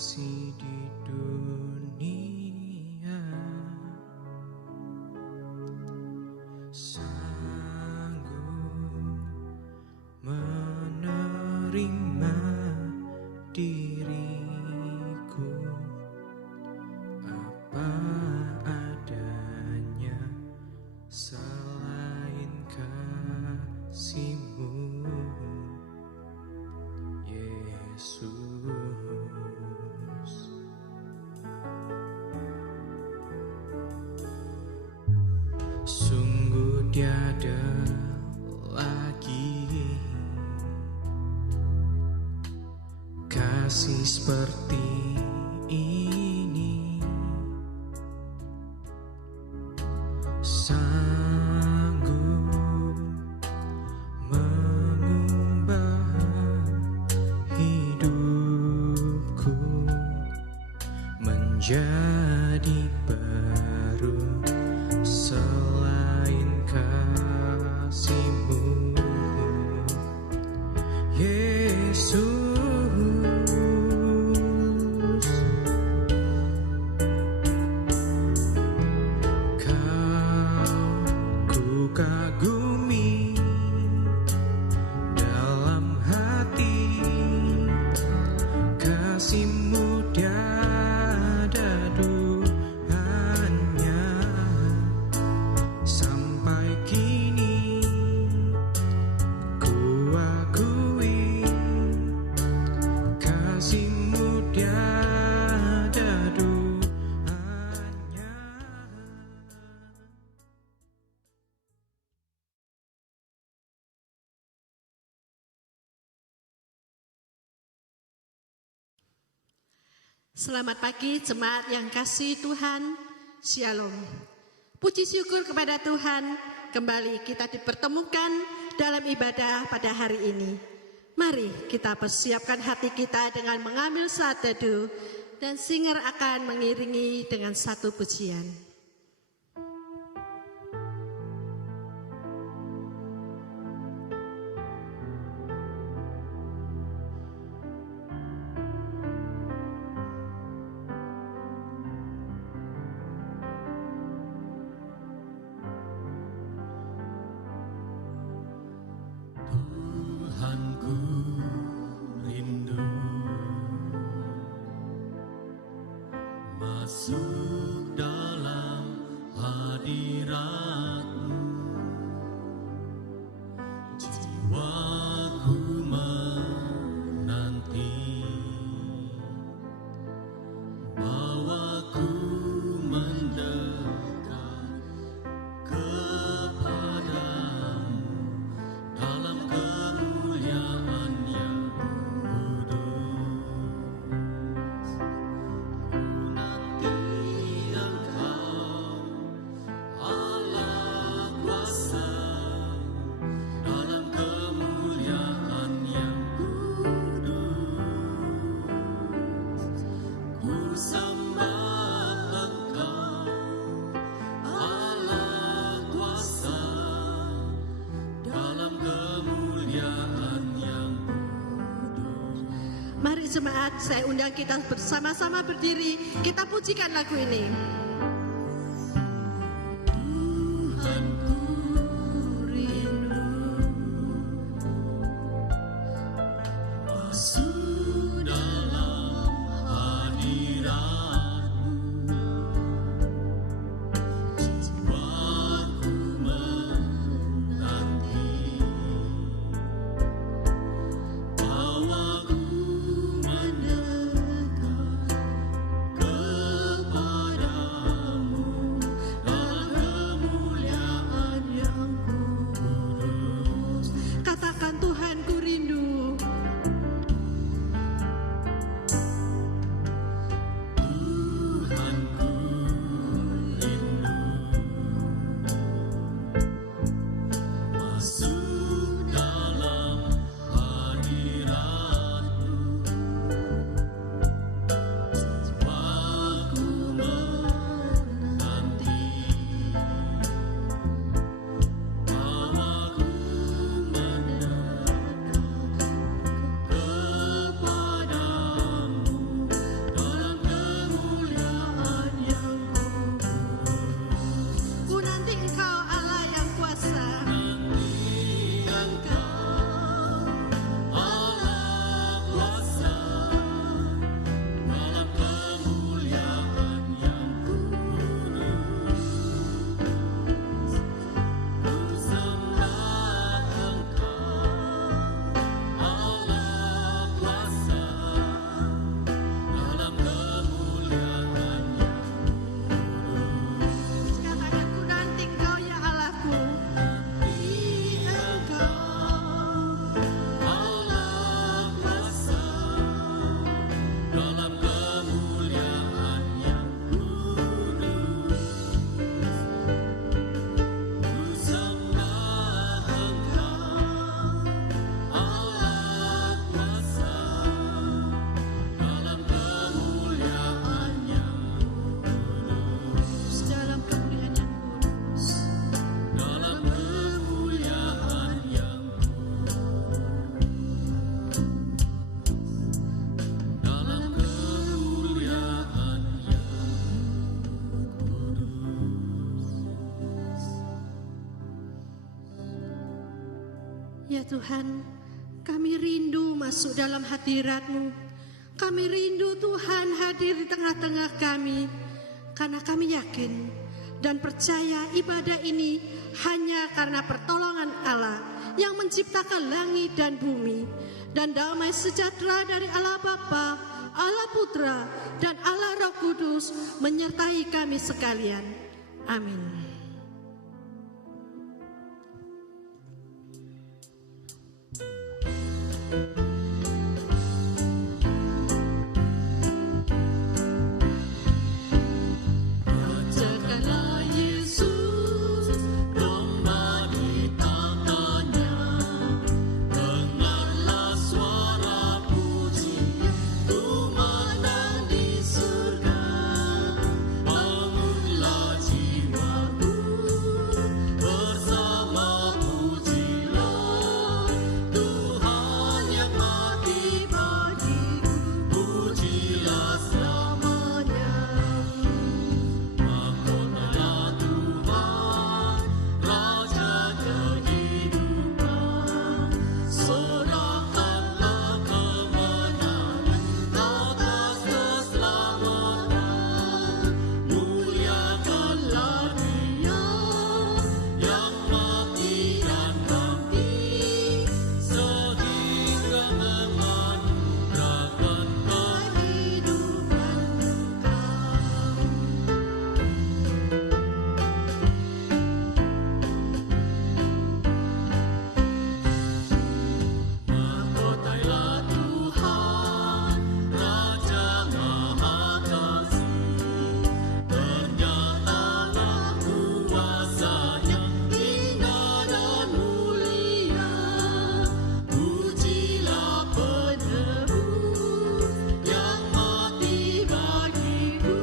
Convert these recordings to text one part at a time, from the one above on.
kasih di dunia sanggup menerima diriku apa adanya selain kasih-Mu, Yesus. Sungguh tiada lagi kasih seperti ini, sanggup mengubah hidupku menjadi baru selain kasih-Mu, Yesus. Kagumi dalam hati, kasih-Mu tiada duanya. Sampai kini ku akui, kasih-Mu tiada duanya. Selamat pagi jemaat yang kasih Tuhan, Shalom. Puji syukur kepada Tuhan, kembali kita dipertemukan dalam ibadah pada hari ini. Mari kita persiapkan hati kita dengan mengambil saat teduh, dan singer akan mengiringi dengan satu pujian. Tuhanku rindu masuk dalam hadirat-Mu, jiwaku menanti, bawaku mendekat kepadamu dalam kemuliaan yang kudus. Ku nanti Engkau, Allah kuasa, dalam kemuliaan yang kudus. Ku sembah Engkau, Allah kuasa, dalam kemuliaan yang kudus. Mari jemaat, saya undang kita bersama-sama berdiri, kita pujikan lagu ini. Tuhanku rindu masuk dalam hadirat-Mu, jiwaku menanti, bawaku mendekat kepadamu Ya Tuhan, kami rindu masuk dalam hadirat-Mu. Kami rindu Tuhan hadir di tengah-tengah kami. Karena kami yakin dan percaya ibadah ini hanya karena pertolongan Allah yang menciptakan langit dan bumi. Dan damai sejahtera dari Allah Bapa, Allah Putra, dan Allah Roh Kudus menyertai kami sekalian. Amin. Rajakanlah Yesus, domba di tangannya. Dengarlah suara pujian, kumandang di surga. Bangunlah jiwaku, bersama pujilah Tuhan yang mati bagiku. Pujilah selamanya. Mahkotanya Tuhan, Raja kehidupan. Sorakanlah kemenangan atas keselamatan. Muliakanlah Dia yang mati dan bangkit, sehingga menganugerahkan kehidupan Mahkotailah Tuhan, Raja Maha Kasih. Ternyatalah kuasa-Nya indah dan mulia. Pujilah penebus yang mati bagiku.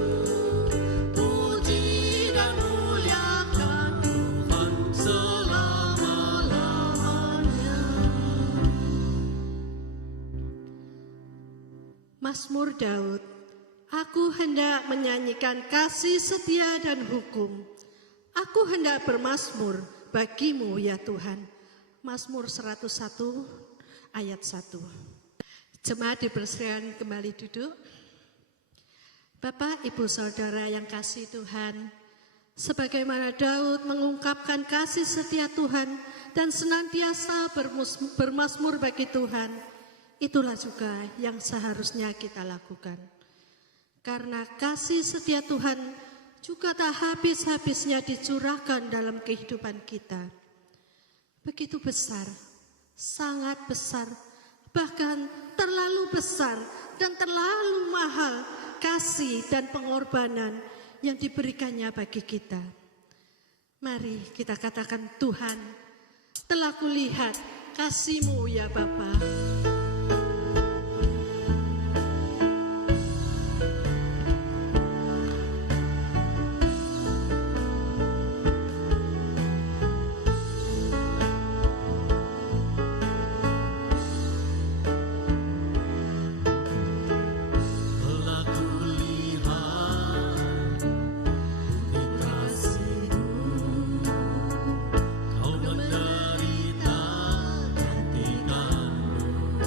Puji dan muliakan Tuhan selama-lamanya. Mazmur Daud. Aku hendak menyanyikan kasih setia dan hukum. Aku hendak bermazmur bagimu ya Tuhan. Mazmur 101 ayat 1. Jemaat dipersilakan kembali duduk. Bapak, Ibu, Saudara yang kasih Tuhan, sebagaimana Daud mengungkapkan kasih setia Tuhan dan senantiasa bermazmur bagi Tuhan, itulah juga yang seharusnya kita lakukan. Karena kasih setia Tuhan juga tak habis-habisnya dicurahkan dalam kehidupan kita. Begitu besar, sangat besar, bahkan terlalu besar dan terlalu mahal kasih dan pengorbanan yang diberikannya bagi kita. Mari kita katakan, Tuhan, telah kulihat kasih-Mu ya Bapa. Telah kulihat bukti kasih-Mu, Kau menderita gantikanku.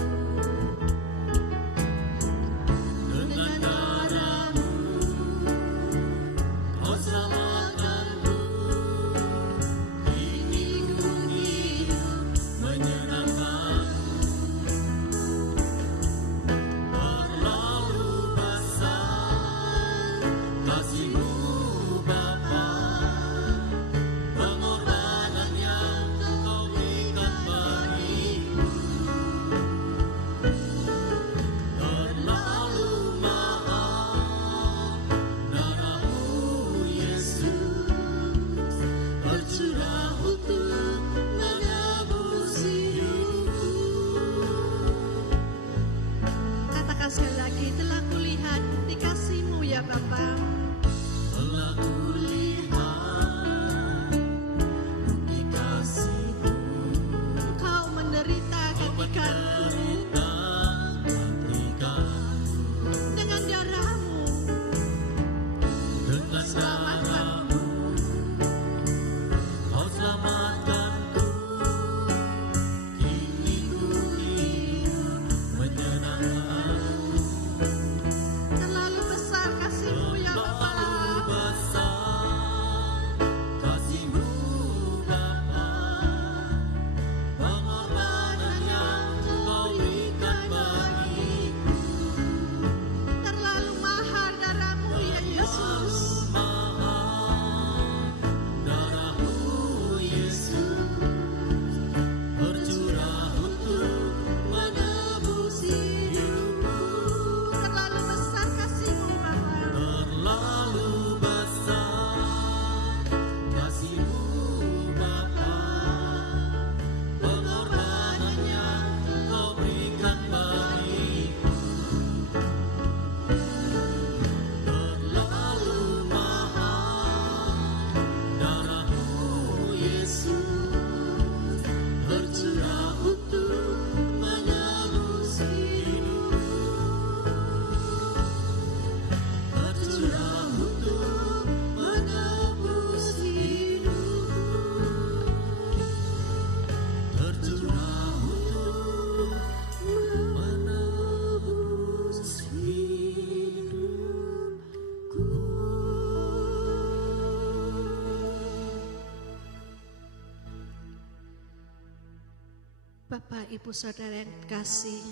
Bapak, Ibu, Saudara yang kasih,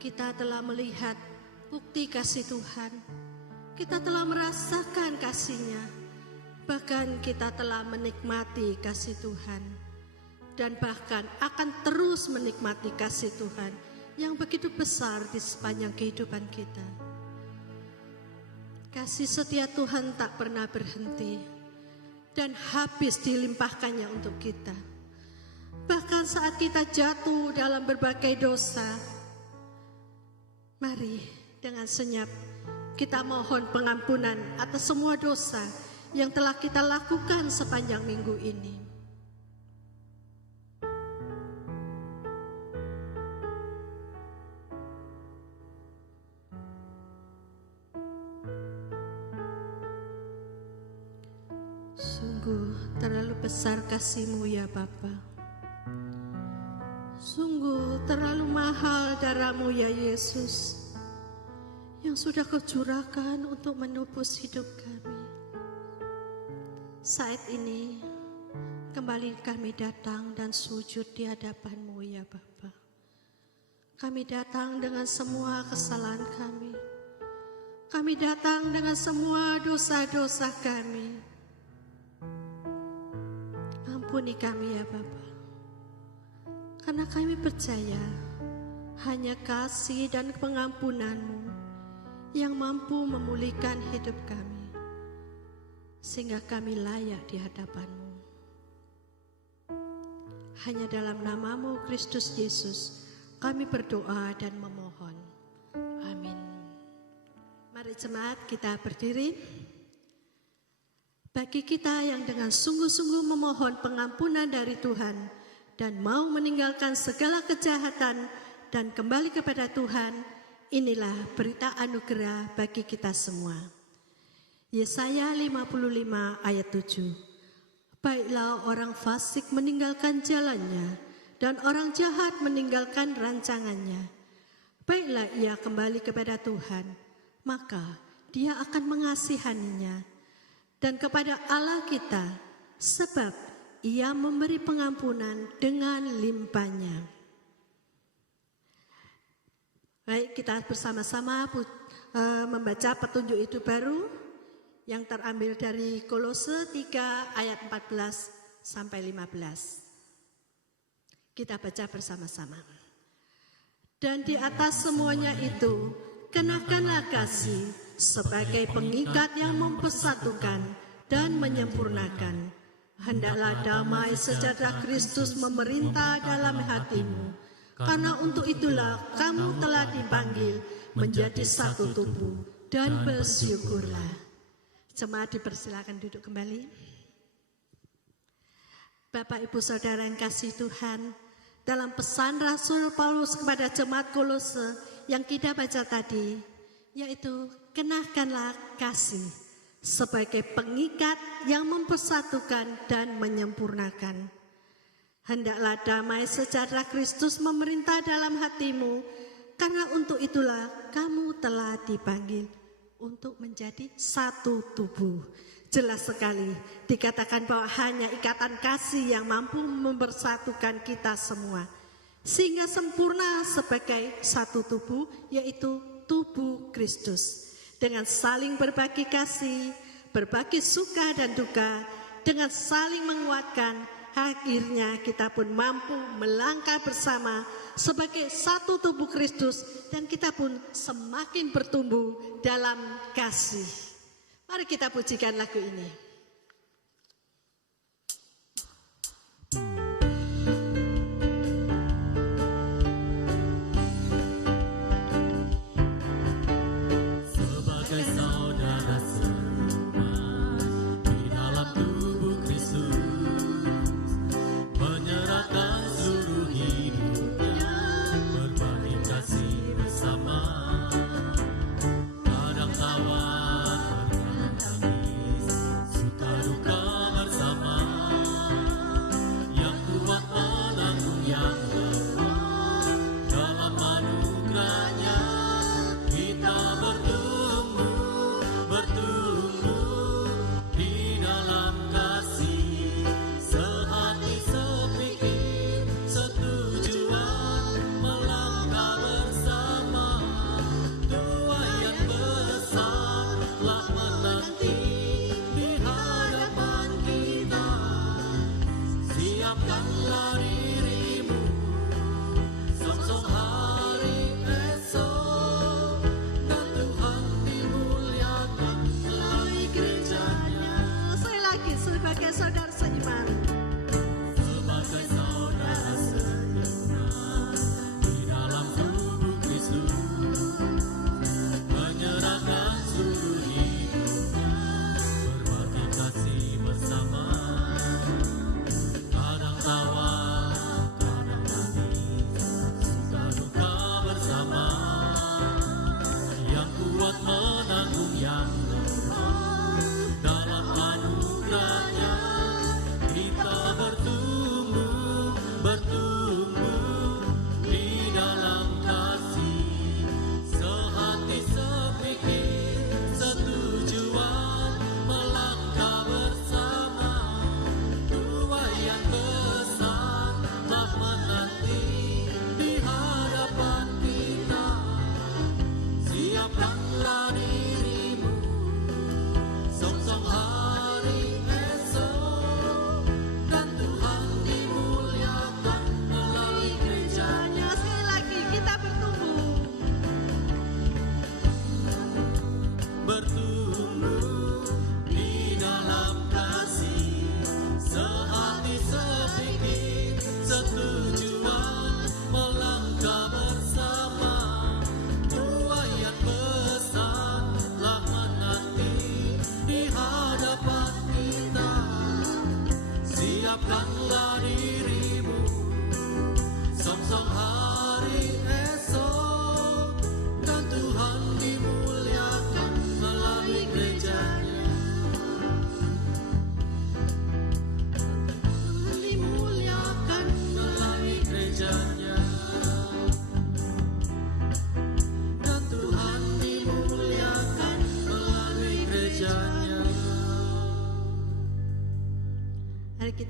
kita telah melihat bukti kasih Tuhan. Kita telah merasakan kasih-Nya. Bahkan kita telah menikmati kasih Tuhan. Dan bahkan akan terus menikmati kasih Tuhan yang begitu besar di sepanjang kehidupan kita. Kasih setia Tuhan tak pernah berhenti dan habis dilimpahkannya untuk kita. Bahkan saat kita jatuh dalam berbagai dosa, mari dengan senyap kita mohon pengampunan atas semua dosa yang telah kita lakukan sepanjang minggu ini. Sungguh terlalu besar kasih-Mu ya Bapa. Sungguh terlalu mahal darah-Mu ya Yesus, yang sudah Kau curahkan untuk menebus hidup kami. Saat ini kembali kami datang dan sujud di hadapan-Mu ya Bapa. Kami datang dengan semua kesalahan kami. Kami datang dengan semua dosa-dosa kami. Ampuni kami ya Bapa, karena kami percaya hanya kasih dan pengampunan-Mu yang mampu memulihkan hidup kami, sehingga kami layak di hadapan-Mu. Hanya dalam nama-Mu Kristus Yesus kami berdoa dan memohon. Amin. Mari jemaat kita berdiri. Bagi kita yang dengan sungguh-sungguh memohon pengampunan dari Tuhan dan mau meninggalkan segala kejahatan dan kembali kepada Tuhan, inilah berita anugerah bagi kita semua. Yesaya 55 ayat 7. Baiklah orang fasik meninggalkan jalannya dan orang jahat meninggalkan rancangannya. Baiklah ia kembali kepada Tuhan, maka Dia akan mengasihaninya. Dan kepada Allah kita, sebab Ia memberi pengampunan dengan limpahnya. Baik, kita bersama-sama membaca petunjuk hidup baru yang terambil dari Kolose 3 ayat 14 sampai 15. Kita baca bersama-sama. Dan di atas semuanya itu, kenakanlah kasih sebagai pengikat yang mempersatukan dan menyempurnakan. Hendaklah damai sejahtera Kristus memerintah dalam hatimu, karena untuk itulah kamu telah dipanggil menjadi satu tubuh, dan bersyukurlah. Jemaat dipersilakan duduk kembali. Bapak, Ibu, Saudara yang kasih Tuhan, dalam pesan Rasul Paulus kepada jemaat Kolose yang kita baca tadi, yaitu kenakanlah kasih sebagai pengikat yang mempersatukan dan menyempurnakan. Hendaklah damai sejahtera Kristus memerintah dalam hatimu, karena untuk itulah kamu telah dipanggil untuk menjadi satu tubuh. Jelas sekali dikatakan bahwa hanya ikatan kasih yang mampu mempersatukan kita semua, sehingga sempurna sebagai satu tubuh, yaitu tubuh Kristus. Dengan saling berbagi kasih, berbagi suka dan duka, dengan saling menguatkan, akhirnya kita pun mampu melangkah bersama sebagai satu tubuh Kristus, dan kita pun semakin bertumbuh dalam kasih. Mari kita pujikan lagu ini. Sebagai saudara semua di dalam tubuh Kristus, menyerahkan seluruh hidupnya, berbagi kasih bersama. Kadang tawa, kadang tangis,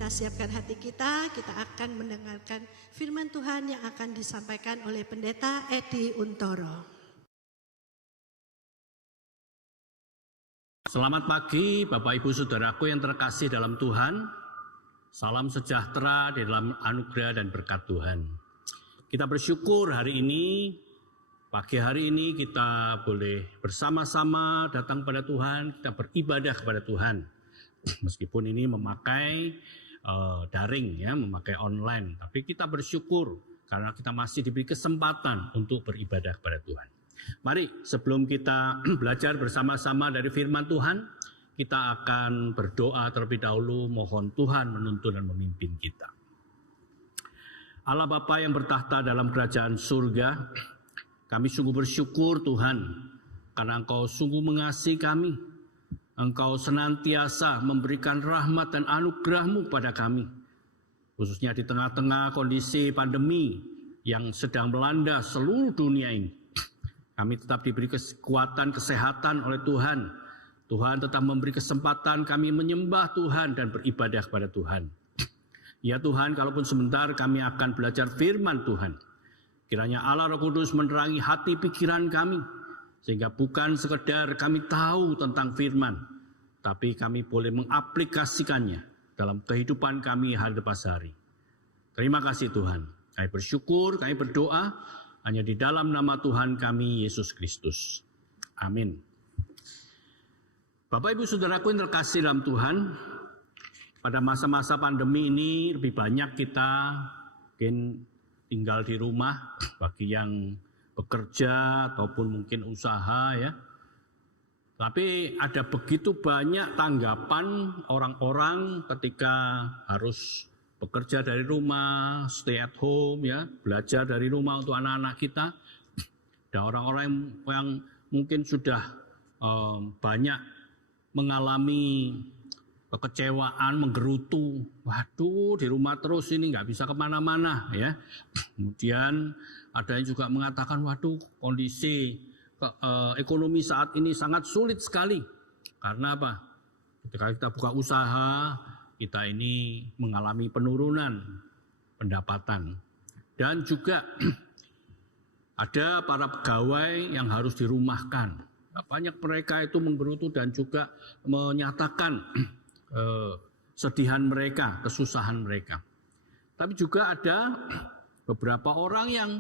kita siapkan hati kita akan mendengarkan firman Tuhan yang akan disampaikan oleh Pendeta Edi Untoro. Selamat pagi Bapak Ibu Saudaraku yang terkasih dalam Tuhan. Salam sejahtera di dalam anugerah dan berkat Tuhan. Kita bersyukur hari ini, pagi hari ini kita boleh bersama-sama datang pada Tuhan, kita beribadah kepada Tuhan. Meskipun ini memakai daring ya, memakai online, tapi kita bersyukur karena kita masih diberi kesempatan untuk beribadah kepada Tuhan. Mari sebelum kita belajar bersama-sama dari firman Tuhan, kita akan berdoa terlebih dahulu, mohon Tuhan menuntun dan memimpin kita. Allah Bapa yang bertahta dalam kerajaan surga, kami sungguh bersyukur Tuhan, karena Engkau sungguh mengasihi kami. Engkau senantiasa memberikan rahmat dan anugerah-Mu pada kami, khususnya di tengah-tengah kondisi pandemi yang sedang melanda seluruh dunia ini. Kami tetap diberi kekuatan, kesehatan oleh Tuhan. Tuhan tetap memberi kesempatan kami menyembah Tuhan dan beribadah kepada Tuhan. Ya Tuhan, kalaupun sebentar kami akan belajar firman Tuhan, kiranya Allah Roh Kudus menerangi hati pikiran kami, sehingga bukan sekedar kami tahu tentang firman, tapi kami boleh mengaplikasikannya dalam kehidupan kami hari lepas hari. Terima kasih Tuhan. Kami bersyukur, kami berdoa, hanya di dalam nama Tuhan kami, Yesus Kristus. Amin. Bapak Ibu Saudaraku yang terkasih dalam Tuhan, pada masa-masa pandemi ini lebih banyak kita mungkin tinggal di rumah, bagi yang bekerja ataupun mungkin usaha ya. Tapi ada begitu banyak tanggapan orang-orang ketika harus bekerja dari rumah, stay at home ya, belajar dari rumah untuk anak-anak kita. Ada orang-orang yang mungkin sudah banyak mengalami kekecewaan, menggerutu. Waduh, di rumah terus ini nggak bisa kemana-mana ya. Kemudian ada yang juga mengatakan, waduh kondisi ekonomi saat ini sangat sulit sekali. Karena apa? Ketika kita buka usaha, kita ini mengalami penurunan pendapatan. Dan juga ada para pegawai yang harus dirumahkan. Banyak mereka itu menggerutu dan juga menyatakan kesedihan mereka, kesusahan mereka. Tapi juga ada beberapa orang yang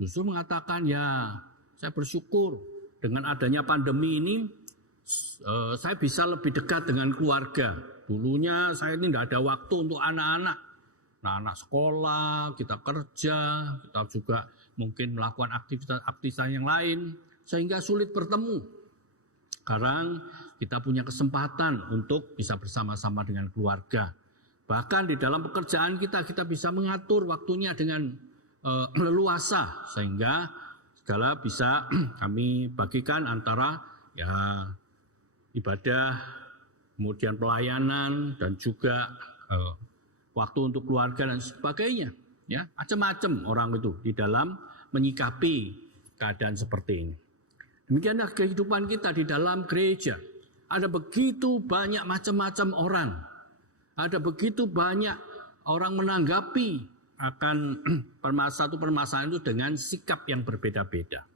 justru mengatakan, ya saya bersyukur dengan adanya pandemi ini, saya bisa lebih dekat dengan keluarga. Dulunya saya ini tidak ada waktu untuk anak-anak. Anak sekolah, kita kerja, kita juga mungkin melakukan aktivitas yang lain, sehingga sulit bertemu. Sekarang kita punya kesempatan untuk bisa bersama-sama dengan keluarga. Bahkan di dalam pekerjaan kita bisa mengatur waktunya dengan leluasa, sehingga segala bisa kami bagikan antara ya ibadah, kemudian pelayanan, dan juga waktu untuk keluarga dan sebagainya. Ya, macam-macam orang itu di dalam menyikapi keadaan seperti ini. Demikianlah kehidupan kita di dalam gereja. Ada begitu banyak macam-macam orang. Ada begitu banyak orang menanggapi akan satu permasalahan itu dengan sikap yang berbeda-beda.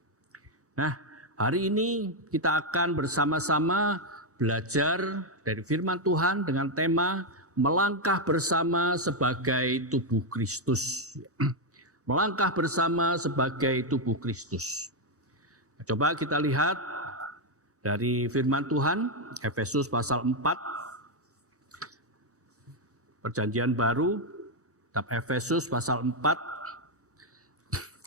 Nah, hari ini kita akan bersama-sama belajar dari firman Tuhan dengan tema melangkah bersama sebagai tubuh Kristus. Melangkah bersama sebagai tubuh Kristus. Coba kita lihat dari firman Tuhan, Efesus pasal 4, Perjanjian Baru, kitab Efesus pasal 4,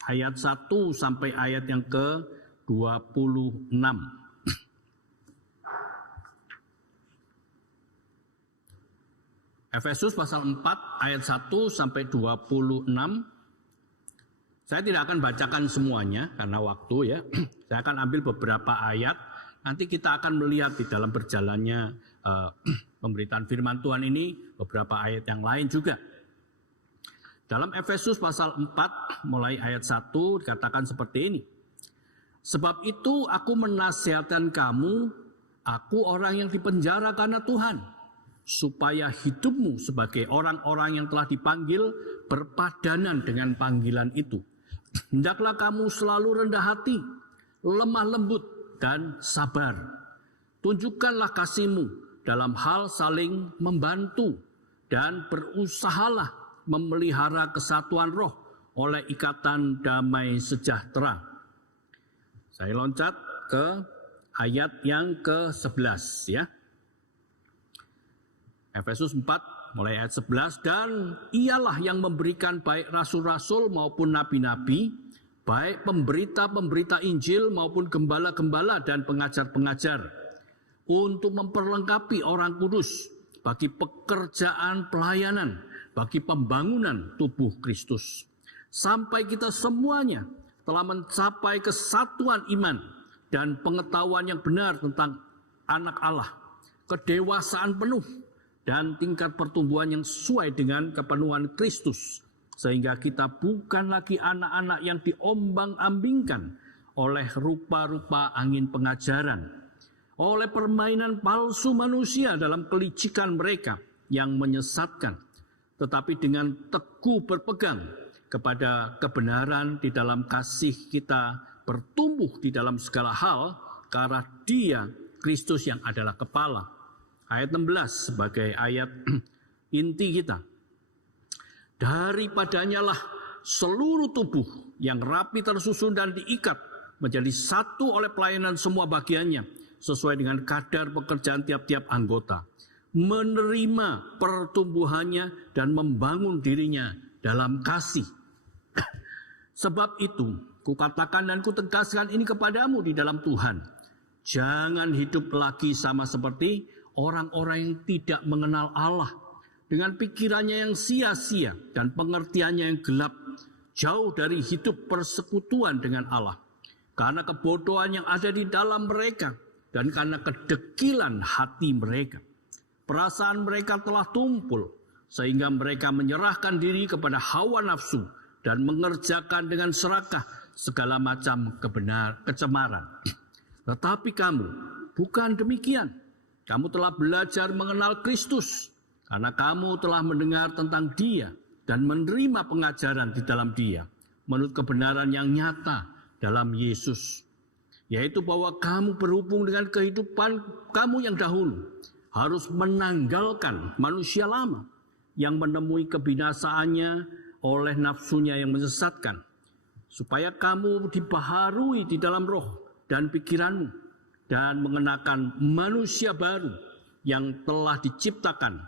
ayat 1 sampai ayat yang ke-26. Efesus pasal 4, ayat 1 sampai 26. Saya tidak akan bacakan semuanya karena waktu ya. Saya akan ambil beberapa ayat. Nanti kita akan melihat di dalam berjalannya pemberitaan firman Tuhan ini beberapa ayat yang lain juga. Dalam Efesus pasal 4 mulai ayat 1 dikatakan seperti ini. Sebab itu aku menasihatkan kamu, aku orang yang dipenjara karena Tuhan. supaya hidupmu sebagai orang-orang yang telah dipanggil berpadanan dengan panggilan itu. Hendaklah kamu selalu rendah hati, lemah lembut, dan sabar. Tunjukkanlah kasihmu dalam hal saling membantu, dan berusahalah memelihara kesatuan roh oleh ikatan damai sejahtera. Saya loncat ke ayat yang ke-11 ya. Efesus 4 mulai ayat 11, dan ialah yang memberikan baik rasul-rasul maupun nabi-nabi, baik pemberita-pemberita Injil maupun gembala-gembala dan pengajar-pengajar, untuk memperlengkapi orang kudus bagi pekerjaan pelayanan, bagi pembangunan tubuh Kristus, sampai kita semuanya telah mencapai kesatuan iman dan pengetahuan yang benar tentang anak Allah, kedewasaan penuh, dan tingkat pertumbuhan yang sesuai dengan kepenuhan Kristus, sehingga kita bukan lagi anak-anak yang diombang-ambingkan oleh rupa-rupa angin pengajaran, oleh permainan palsu manusia dalam kelicikan mereka yang menyesatkan, tetapi dengan teguh berpegang kepada kebenaran di dalam kasih kita bertumbuh di dalam segala hal ke arah Dia, Kristus yang adalah kepala. Ayat 16 sebagai ayat inti kita. Daripadanya lah seluruh tubuh yang rapi tersusun dan diikat menjadi satu oleh pelayanan semua bagiannya, sesuai dengan kadar pekerjaan tiap-tiap anggota, menerima pertumbuhannya dan membangun dirinya dalam kasih. Sebab itu, kukatakan dan kutegaskan ini kepadamu di dalam Tuhan. Jangan hidup lagi sama seperti orang-orang yang tidak mengenal Allah, dengan pikirannya yang sia-sia dan pengertiannya yang gelap, jauh dari hidup persekutuan dengan Allah. Karena kebodohan yang ada di dalam mereka dan karena kedegilan hati mereka. Perasaan mereka telah tumpul, sehingga mereka menyerahkan diri kepada hawa nafsu dan mengerjakan dengan serakah segala macam kecemaran. Tetapi kamu bukan demikian. Kamu telah belajar mengenal Kristus, karena kamu telah mendengar tentang Dia dan menerima pengajaran di dalam Dia, menurut kebenaran yang nyata dalam Yesus, yaitu bahwa kamu berhubung dengan kehidupan kamu yang dahulu, harus menanggalkan manusia lama yang menemui kebinasaannya oleh nafsunya yang menyesatkan, supaya kamu dibaharui di dalam roh dan pikiranmu, dan mengenakan manusia baru yang telah diciptakan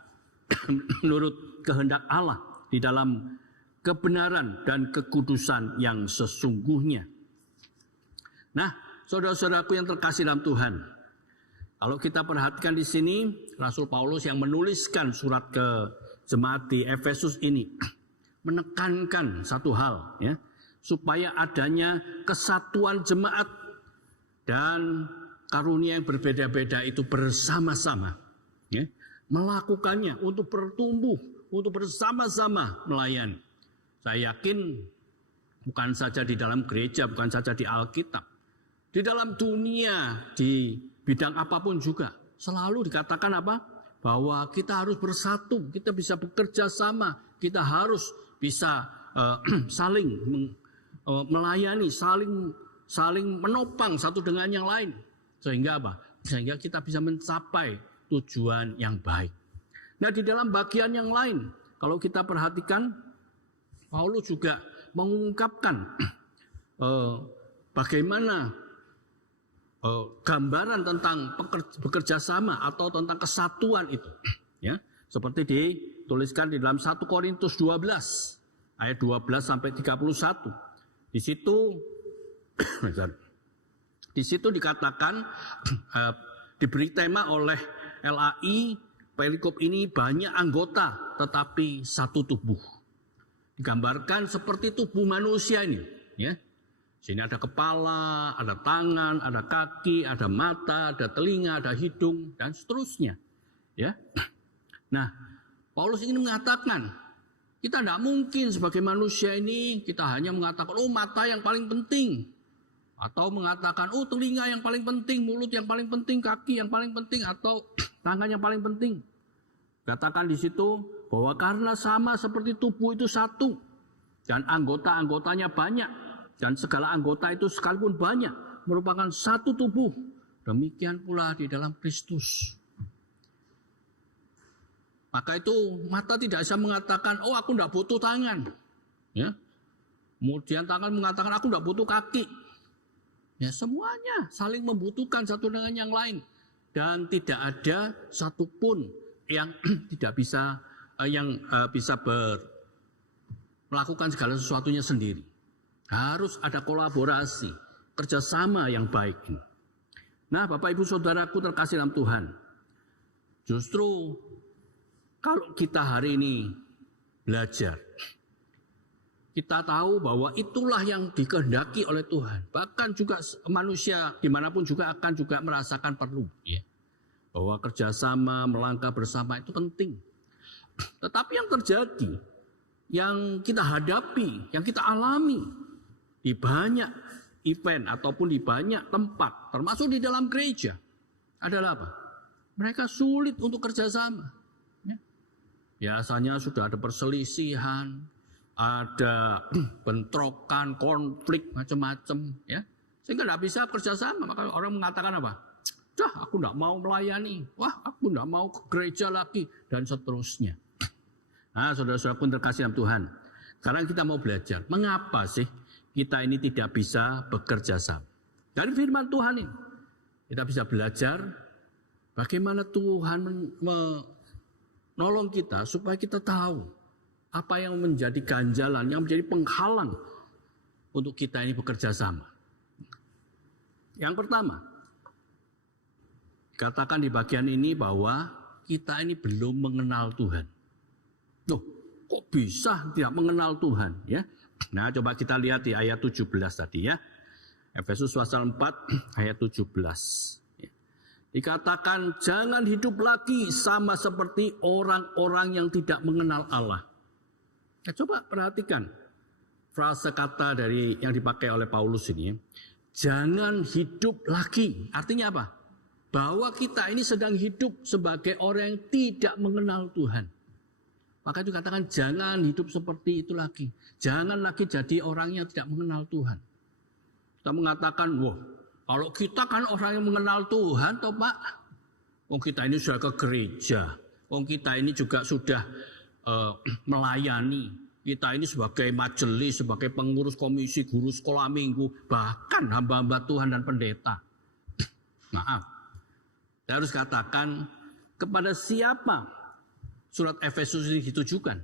menurut kehendak Allah di dalam kebenaran dan kekudusan yang sesungguhnya. Nah, saudara-saudaraku yang terkasih dalam Tuhan, kalau kita perhatikan di sini, Rasul Paulus yang menuliskan surat ke jemaat di Efesus ini menekankan satu hal, ya, supaya adanya kesatuan jemaat dan karunia yang berbeda-beda itu bersama-sama, ya, melakukannya untuk bertumbuh, untuk bersama-sama melayani. Saya yakin bukan saja di dalam gereja, bukan saja di Alkitab, di dalam dunia, di bidang apapun juga, selalu dikatakan apa? Bahwa kita harus bersatu, kita bisa bekerja sama, kita harus bisa saling melayani, saling menopang satu dengan yang lain. Sehingga apa? Sehingga kita bisa mencapai tujuan yang baik. Nah, di dalam bagian yang lain, kalau kita perhatikan, Paulus juga mengungkapkan bagaimana gambaran tentang bekerja sama atau tentang kesatuan itu, ya, seperti dituliskan di dalam 1 Korintus 12 ayat 12 sampai 31. Di situ dikatakan, diberi tema oleh LAI, perikop ini banyak anggota tetapi satu tubuh. Digambarkan seperti tubuh manusia ini, ya. Sini ada kepala, ada tangan, ada kaki, ada mata, ada telinga, ada hidung, dan seterusnya. Ya. Nah, Paulus ingin mengatakan, kita tidak mungkin sebagai manusia ini, kita hanya mengatakan, oh mata yang paling penting. Atau mengatakan, oh telinga yang paling penting, mulut yang paling penting, kaki yang paling penting, atau tangan yang paling penting. Katakan di situ bahwa karena sama seperti tubuh itu satu dan anggota-anggotanya banyak dan segala anggota itu sekalipun banyak merupakan satu tubuh. Demikian pula di dalam Kristus. Maka itu mata tidak bisa mengatakan, oh aku tidak butuh tangan. Ya. Kemudian tangan mengatakan aku tidak butuh kaki. Ya, semuanya saling membutuhkan satu dengan yang lain. Dan tidak ada satupun yang tidak bisa melakukan segala sesuatunya sendiri. Harus ada kolaborasi, kerjasama yang baik. Nah, Bapak Ibu Saudaraku terkasih dalam Tuhan, justru kalau kita hari ini belajar, kita tahu bahwa itulah yang dikehendaki oleh Tuhan. Bahkan juga manusia dimanapun juga akan juga merasakan perlu. Ya. Bahwa kerjasama, melangkah bersama itu penting. Tetapi yang terjadi, yang kita hadapi, yang kita alami di banyak event ataupun di banyak tempat, termasuk di dalam gereja, adalah apa? Mereka sulit untuk kerjasama. Ya. Biasanya sudah ada perselisihan, ada bentrokan, konflik, macam-macam. Ya. Sehingga tidak bisa kerjasama. Maka orang mengatakan apa? Dah, aku tidak mau melayani. Wah, aku tidak mau ke gereja lagi. Dan seterusnya. Nah, saudara-saudara pun terkasih dalam Tuhan. Sekarang kita mau belajar. Mengapa sih kita ini tidak bisa bekerja sama? Dari firman Tuhan ini. Kita bisa belajar bagaimana Tuhan menolong kita supaya kita tahu apa yang menjadi ganjalan, yang menjadi penghalang untuk kita ini bekerja sama. Yang pertama, katakan di bagian ini bahwa kita ini belum mengenal Tuhan. Loh, kok bisa tidak mengenal Tuhan? Ya. Nah, coba kita lihat di ayat 17 tadi ya. Efesus pasal 4 ayat 17. Ya. Dikatakan jangan hidup lagi sama seperti orang-orang yang tidak mengenal Allah. Nah, coba perhatikan frasa kata dari yang dipakai oleh Paulus ini. Jangan hidup lagi. Artinya apa? Bahwa kita ini sedang hidup sebagai orang yang tidak mengenal Tuhan. Maka itu katakan jangan hidup seperti itu lagi. Jangan lagi jadi orang yang tidak mengenal Tuhan. Kita mengatakan, wah, kalau kita kan orang yang mengenal Tuhan, toh Pak. Oh, kita ini sudah ke gereja. Oh, kita ini juga sudah melayani. Kita ini sebagai majelis, sebagai pengurus komisi, guru sekolah minggu, bahkan hamba-hamba Tuhan dan pendeta. Maaf. Saya harus katakan kepada siapa surat Efesus ini ditujukan?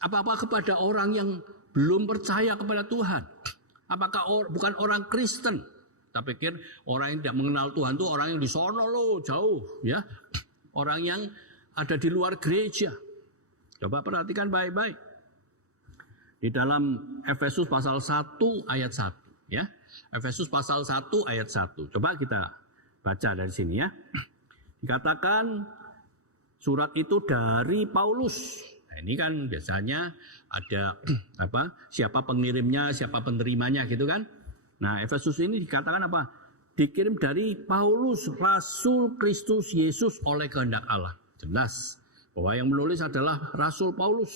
Apa-apa kepada orang yang belum percaya kepada Tuhan? Apakah bukan orang Kristen? Kita pikir orang yang tidak mengenal Tuhan itu orang yang di sono loh, jauh, ya. Orang yang ada di luar gereja. Coba perhatikan baik-baik. Di dalam Efesus pasal 1 ayat 1, ya. Efesus pasal 1 ayat 1. Coba kita baca dari sini ya. Dikatakan surat itu dari Paulus. Nah, ini kan biasanya ada siapa pengirimnya, siapa penerimanya gitu kan. Nah, Efesus ini dikatakan apa? Dikirim dari Paulus, Rasul Kristus Yesus oleh kehendak Allah. Jelas bahwa yang menulis adalah Rasul Paulus,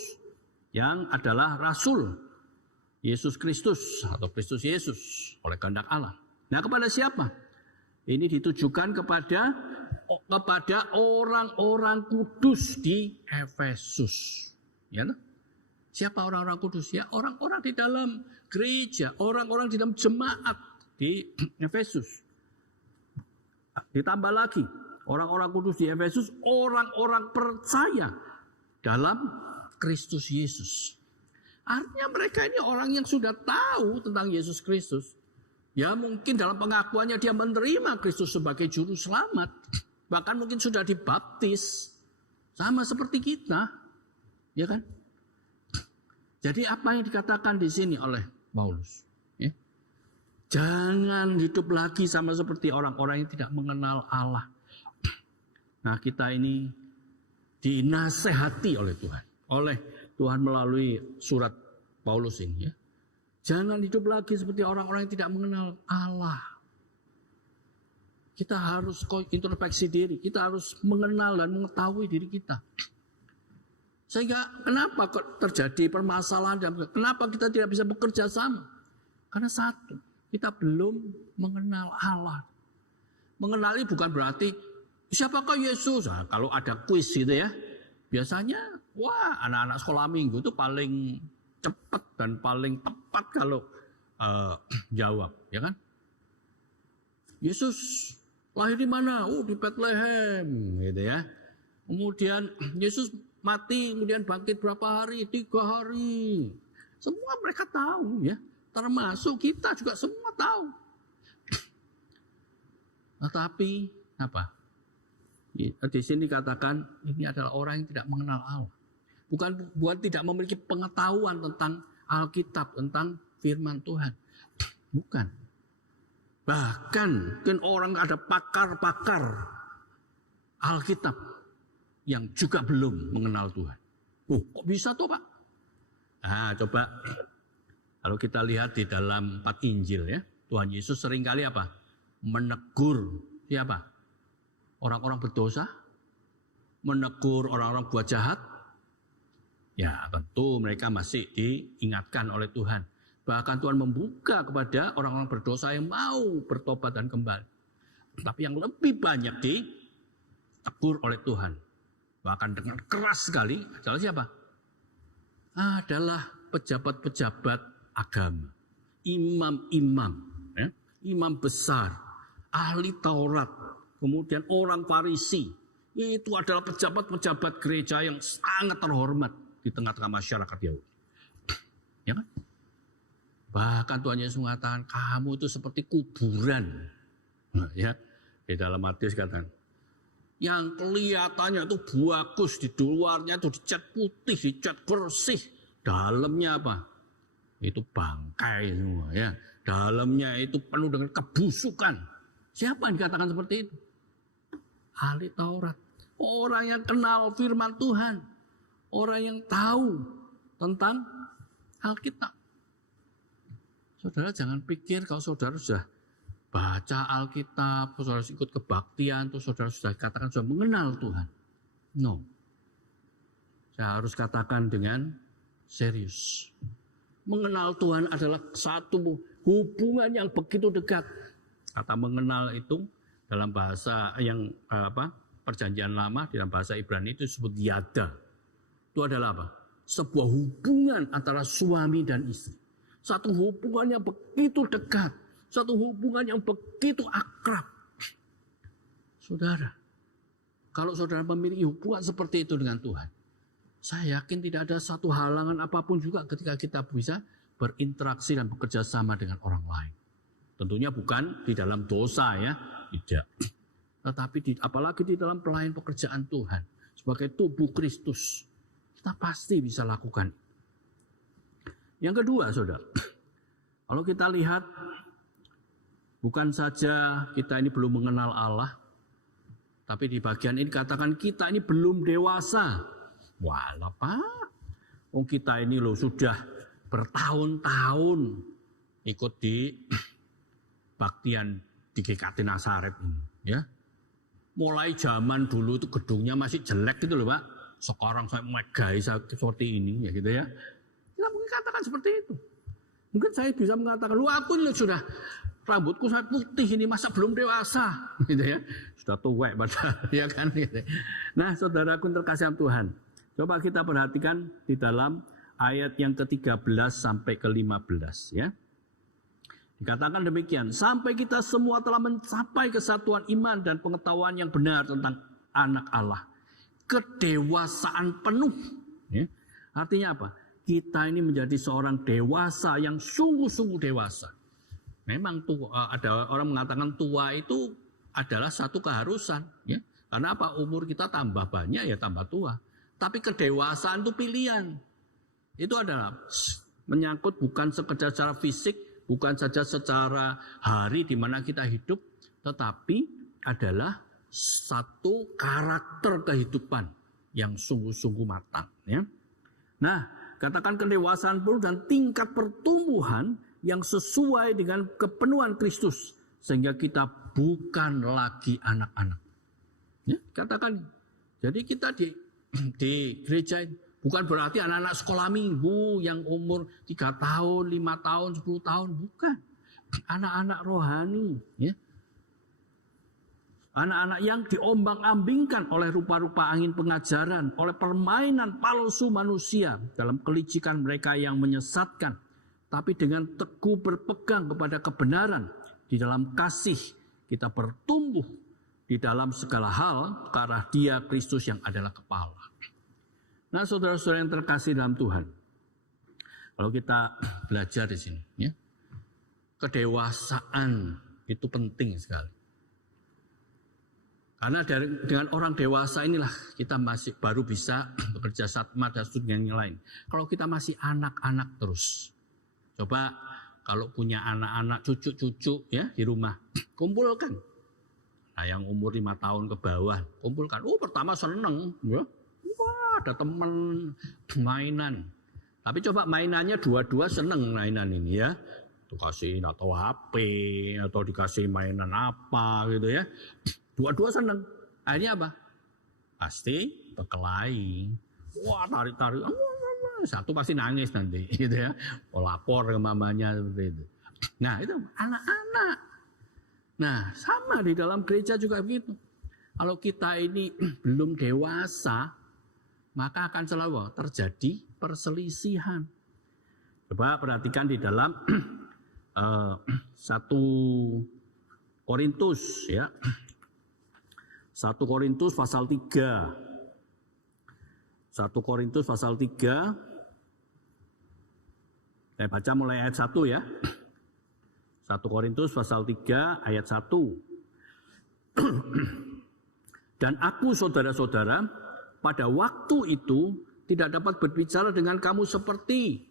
yang adalah Rasul Yesus Kristus atau Kristus Yesus oleh kehendak Allah. Nah, kepada siapa? Ini ditujukan kepada orang-orang kudus di Efesus. Ya, siapa orang-orang kudus? Ya, orang-orang di dalam gereja, orang-orang di dalam jemaat di Efesus. Ditambah lagi, orang-orang kudus di Efesus, orang-orang percaya dalam Kristus Yesus. Artinya mereka ini orang yang sudah tahu tentang Yesus Kristus. Ya mungkin dalam pengakuannya dia menerima Kristus sebagai juru selamat. Bahkan mungkin sudah dibaptis. Sama seperti kita. Ya kan? Jadi apa yang dikatakan di sini oleh Paulus? Ya. Jangan hidup lagi sama seperti orang-orang yang tidak mengenal Allah. Nah, kita ini dinasehati oleh Tuhan. Oleh Tuhan melalui surat Paulus ini. Ya. Jangan hidup lagi seperti orang-orang yang tidak mengenal Allah. Kita harus introspeksi diri, kita harus mengenal dan mengetahui diri kita. Sehingga kenapa kok terjadi permasalahan dan kenapa kita tidak bisa bekerja sama? Karena satu, kita belum mengenal Allah. Mengenali bukan berarti siapakah Yesus? Nah, kalau ada kuis gitu ya, biasanya wah anak-anak sekolah minggu itu paling cepat dan paling tepat kalau jawab, ya kan? Yesus lahir di mana? Oh, di Bethlehem, gitu ya. Kemudian Yesus mati, kemudian bangkit berapa hari? 3 hari. Semua mereka tahu ya. Termasuk kita juga semua tahu. Tetapi apa? Di sini katakan ini adalah orang yang tidak mengenal Allah. Bukan tidak memiliki pengetahuan tentang Alkitab, tentang firman Tuhan. Bukan. Bahkan kan orang ada pakar-pakar Alkitab yang juga belum mengenal Tuhan. Oh, kok bisa tuh Pak? Nah, coba kalau kita lihat di dalam 4 Injil ya, Tuhan Yesus seringkali apa? Menegur siapa? Orang-orang berdosa, menegur orang-orang buat jahat. Ya, tentu mereka masih diingatkan oleh Tuhan. Bahkan Tuhan membuka kepada orang-orang berdosa yang mau bertobat dan kembali. Tapi yang lebih banyak ditegur oleh Tuhan. Bahkan dengan keras sekali adalah siapa? Adalah pejabat-pejabat agama. Imam-imam. Ya, imam besar. Ahli Taurat. Kemudian orang Farisi. Itu adalah pejabat-pejabat gereja yang sangat terhormat di tengah-tengah masyarakat Yahudi. Ya kan? Bahkan Tuhan Yesus mengatakan, kamu itu seperti kuburan. Nah, ya, di dalam Matius katakan, yang kelihatannya itu bagus, di luarnya itu dicat putih, dicat bersih. Dalamnya apa? Itu bangkai semua. Ya. Dalamnya itu penuh dengan kebusukan. Siapa yang dikatakan seperti itu? Ahli Taurat. Orang yang kenal firman Tuhan. Orang yang tahu tentang Alkitab. Saudara jangan pikir kalau saudara sudah baca Alkitab, saudara ikut kebaktian, terus saudara sudah katakan sudah mengenal Tuhan. No. Saya harus katakan dengan serius. Mengenal Tuhan adalah satu hubungan yang begitu dekat. Kata mengenal itu dalam bahasa yang Perjanjian Lama, dalam bahasa Ibrani itu disebut yada. Itu adalah apa? Sebuah hubungan antara suami dan istri. Satu hubungan yang begitu dekat. Satu hubungan yang begitu akrab. Saudara, kalau saudara memiliki hubungan seperti itu dengan Tuhan, saya yakin tidak ada satu halangan apapun juga ketika kita bisa berinteraksi dan bekerja sama dengan orang lain. Tentunya bukan di dalam dosa ya, tidak. Tetapi apalagi di dalam pelayan pekerjaan Tuhan. Sebagai tubuh Kristus, kita pasti bisa lakukan. Yang kedua, saudara, kalau kita lihat, bukan saja kita ini belum mengenal Allah, tapi di bagian ini katakan kita ini belum dewasa. Walah Pak, kita ini loh sudah bertahun-tahun ikut di baktian di GKT Nazaret ini, ya. Mulai zaman dulu itu gedungnya masih jelek gitu loh Pak. Sekarang saya megah seperti ini ya gitu ya. Kita mungkin katakan seperti itu. Mungkin saya bisa mengatakan, lu aku ini sudah rambutku saya putih ini masa belum dewasa, gitu ya. Sudah tuwek padahal, ya kan. Gitu. Nah, saudaraku terkasih Tuhan, coba kita perhatikan di dalam ayat yang ke-13 sampai ke-15, ya. Dikatakan demikian, sampai kita semua telah mencapai kesatuan iman dan pengetahuan yang benar tentang Anak Allah, kedewasaan penuh. Ya. Artinya apa? Kita ini menjadi seorang dewasa yang sungguh-sungguh dewasa. Memang ada orang mengatakan tua itu adalah satu keharusan. Ya. Karena apa? Umur kita tambah banyak ya tambah tua. Tapi kedewasaan itu pilihan. Itu adalah menyangkut bukan sekedar secara fisik, bukan saja secara hari di mana kita hidup, tetapi adalah satu karakter kehidupan yang sungguh-sungguh matang. Ya. Nah, katakan kedewasaan penuh dan tingkat pertumbuhan yang sesuai dengan kepenuhan Kristus sehingga kita bukan lagi anak-anak. Ya, katakan. Jadi kita di gereja bukan berarti anak-anak sekolah minggu yang umur 3 tahun, 5 tahun, 10 tahun. Bukan. Anak-anak rohani. Ya. Anak-anak yang diombang-ambingkan oleh rupa-rupa angin pengajaran, oleh permainan palsu manusia dalam kelicikan mereka yang menyesatkan. Tapi dengan teguh berpegang kepada kebenaran, di dalam kasih kita bertumbuh di dalam segala hal ke arah Dia Kristus yang adalah kepala. Nah, saudara-saudara yang terkasih dalam Tuhan, kalau kita belajar di sini, ya, kedewasaan itu penting sekali. Karena dengan orang dewasa inilah kita masih baru bisa bekerja sama dan dengan yang lain. Kalau kita masih anak-anak terus, coba kalau punya anak-anak, cucu-cucu ya di rumah, kumpulkan. Nah, yang umur 5 tahun ke bawah, kumpulkan. Pertama seneng, ya. Wah, ada teman mainan. Tapi coba mainannya dua-dua seneng mainan ini ya. Dikasih atau HP atau dikasih mainan apa gitu ya. Dua-dua seneng. Akhirnya apa? Pasti berkelahi. Wah, tarik-tarik. Satu pasti nangis nanti gitu ya. Lapor ke mamanya seperti itu. Nah, itu anak-anak. Nah, sama di dalam gereja juga begitu. Kalau kita ini belum dewasa, maka akan selalu terjadi perselisihan. Coba perhatikan di dalam 1 Korintus ya. 1 Korintus pasal 3. 1 Korintus pasal 3. Saya baca mulai ayat 1 ya. 1 Korintus pasal 3 ayat 1. Dan aku saudara-saudara pada waktu itu tidak dapat berbicara dengan kamu seperti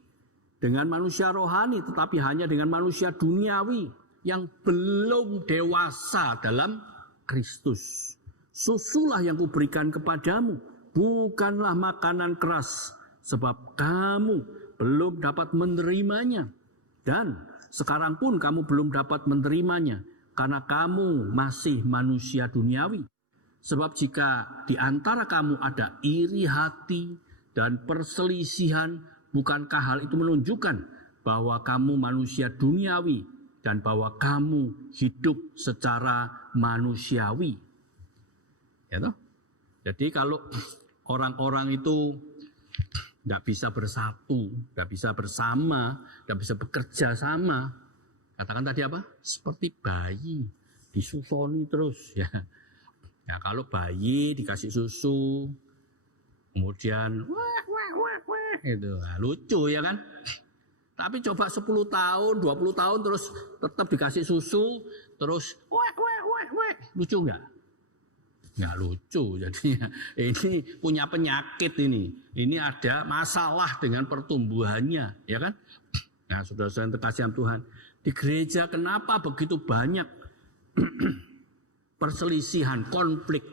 dengan manusia rohani, tetapi hanya dengan manusia duniawi yang belum dewasa dalam Kristus. Susulah yang kuberikan kepadamu, bukanlah makanan keras, sebab kamu belum dapat menerimanya. Dan sekarang pun kamu belum dapat menerimanya, karena kamu masih manusia duniawi. Sebab jika di antara kamu ada iri hati dan perselisihan, bukankah hal itu menunjukkan bahwa kamu manusia duniawi dan bahwa kamu hidup secara manusiawi? Ya toh? Jadi kalau orang-orang itu tidak bisa bersatu, tidak bisa bersama, tidak bisa bekerja sama, katakan tadi apa? Seperti bayi disusoni terus ya. Ya kalau bayi dikasih susu, kemudian itu lucu ya kan? Tapi coba 10 tahun, 20 tahun terus tetap dikasih susu, terus lucu enggak? Nggak lucu, jadinya ini punya penyakit ini. Ini ada masalah dengan pertumbuhannya, ya kan? Nah, saudara-saudara yang terkasih Tuhan, di gereja kenapa begitu banyak perselisihan, konflik?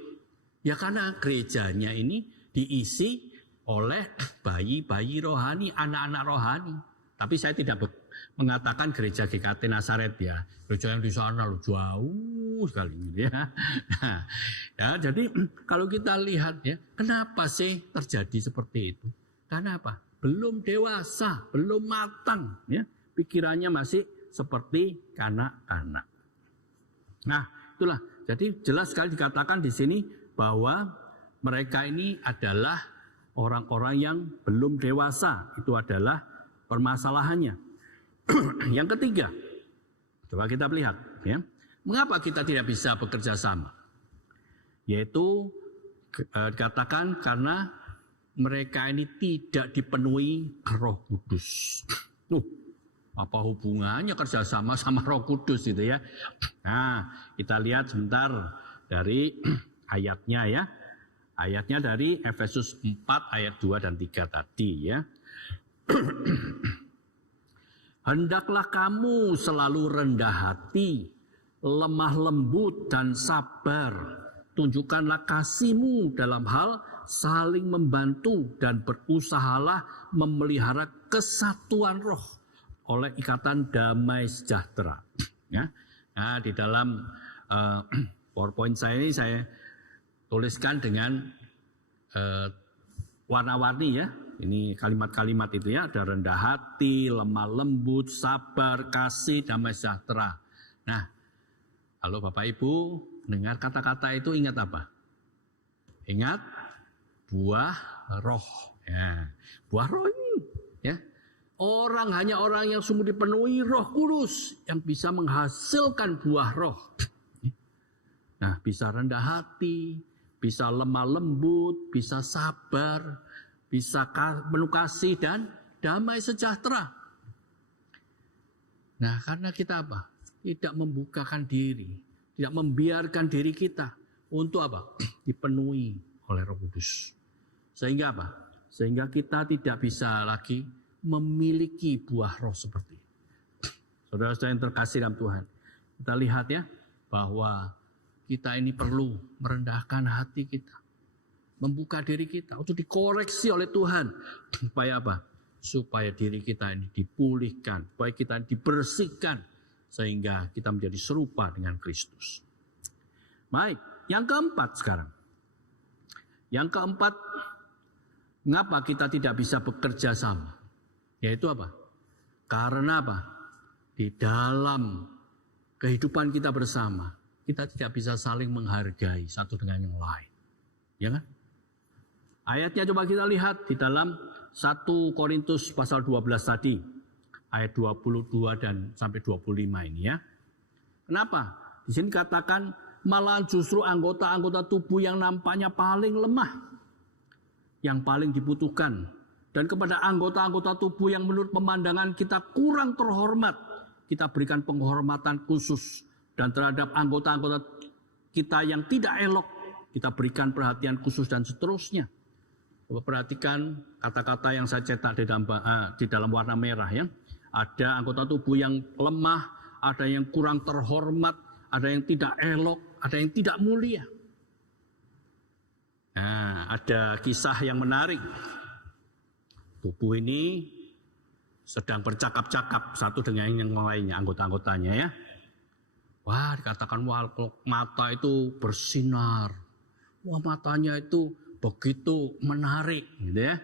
Ya karena gerejanya ini diisi oleh bayi-bayi rohani, anak-anak rohani. Tapi saya tidak mengatakan gereja GKT Nazaret ya. Gereja yang di sana loh, jauh sekali ya. Nah, ya jadi kalau kita lihat ya, kenapa sih terjadi seperti itu? Karena apa? Belum dewasa, belum matang ya. Pikirannya masih seperti kanak-kanak. Nah, itulah. Jadi jelas sekali dikatakan di sini bahwa mereka ini adalah orang-orang yang belum dewasa. Itu adalah permasalahannya. Yang ketiga, coba kita lihat ya. Mengapa kita tidak bisa bekerja sama? Yaitu dikatakan karena mereka ini tidak dipenuhi Roh Kudus. Apa hubungannya kerjasama sama Roh Kudus gitu ya? Nah, kita lihat sebentar dari ayatnya ya. Ayatnya dari Efesus 4 ayat 2 dan 3 tadi ya. Hendaklah kamu selalu rendah hati, lemah lembut dan sabar. Tunjukkanlah kasihmu dalam hal saling membantu dan berusahalah memelihara kesatuan roh oleh ikatan damai sejahtera. Ya. Nah, di dalam PowerPoint saya ini saya tuliskan dengan warna-warni ya. Ini kalimat-kalimat itu ya. Ada rendah hati, lemah lembut, sabar, kasih, damai sejahtera. Nah, kalau Bapak Ibu dengar kata-kata itu ingat apa? Ingat buah roh. Ya, buah roh ini ya. Hanya orang yang sungguh dipenuhi Roh Kudus yang bisa menghasilkan buah roh. Nah, bisa rendah hati, bisa lemah lembut, bisa sabar, bisa penuh kasih dan damai sejahtera. Nah, karena kita apa? Tidak membukakan diri, tidak membiarkan diri kita untuk apa? Dipenuhi oleh Roh Kudus. Sehingga apa? Sehingga kita tidak bisa lagi memiliki buah roh seperti itu. Saudara-saudara yang terkasih dalam Tuhan, kita lihat ya bahwa kita ini perlu merendahkan hati kita, membuka diri kita untuk dikoreksi oleh Tuhan. Supaya apa? Supaya diri kita ini dipulihkan, supaya kita dibersihkan, sehingga kita menjadi serupa dengan Kristus. Baik, yang keempat sekarang. Yang keempat, mengapa kita tidak bisa bekerja sama? Yaitu apa? Karena apa? Di dalam kehidupan kita bersama, kita tidak bisa saling menghargai satu dengan yang lain. Ya kan? Ayatnya coba kita lihat di dalam 1 Korintus pasal 12 tadi. Ayat 22 dan sampai 25 ini ya. Kenapa? Di sini katakan malah justru anggota-anggota tubuh yang nampaknya paling lemah, yang paling dibutuhkan. Dan kepada anggota-anggota tubuh yang menurut pemandangan kita kurang terhormat, kita berikan penghormatan khusus. Dan terhadap anggota-anggota kita yang tidak elok, kita berikan perhatian khusus dan seterusnya. Coba perhatikan kata-kata yang saya cetak di dalam warna merah ya. Ada anggota tubuh yang lemah, ada yang kurang terhormat, ada yang tidak elok, ada yang tidak mulia. Nah, ada kisah yang menarik. Tubuh ini sedang bercakap-cakap satu dengan yang lainnya, anggota-anggotanya ya. Wah, dikatakan wah, mata itu bersinar. Wah, matanya itu begitu menarik gitu ya.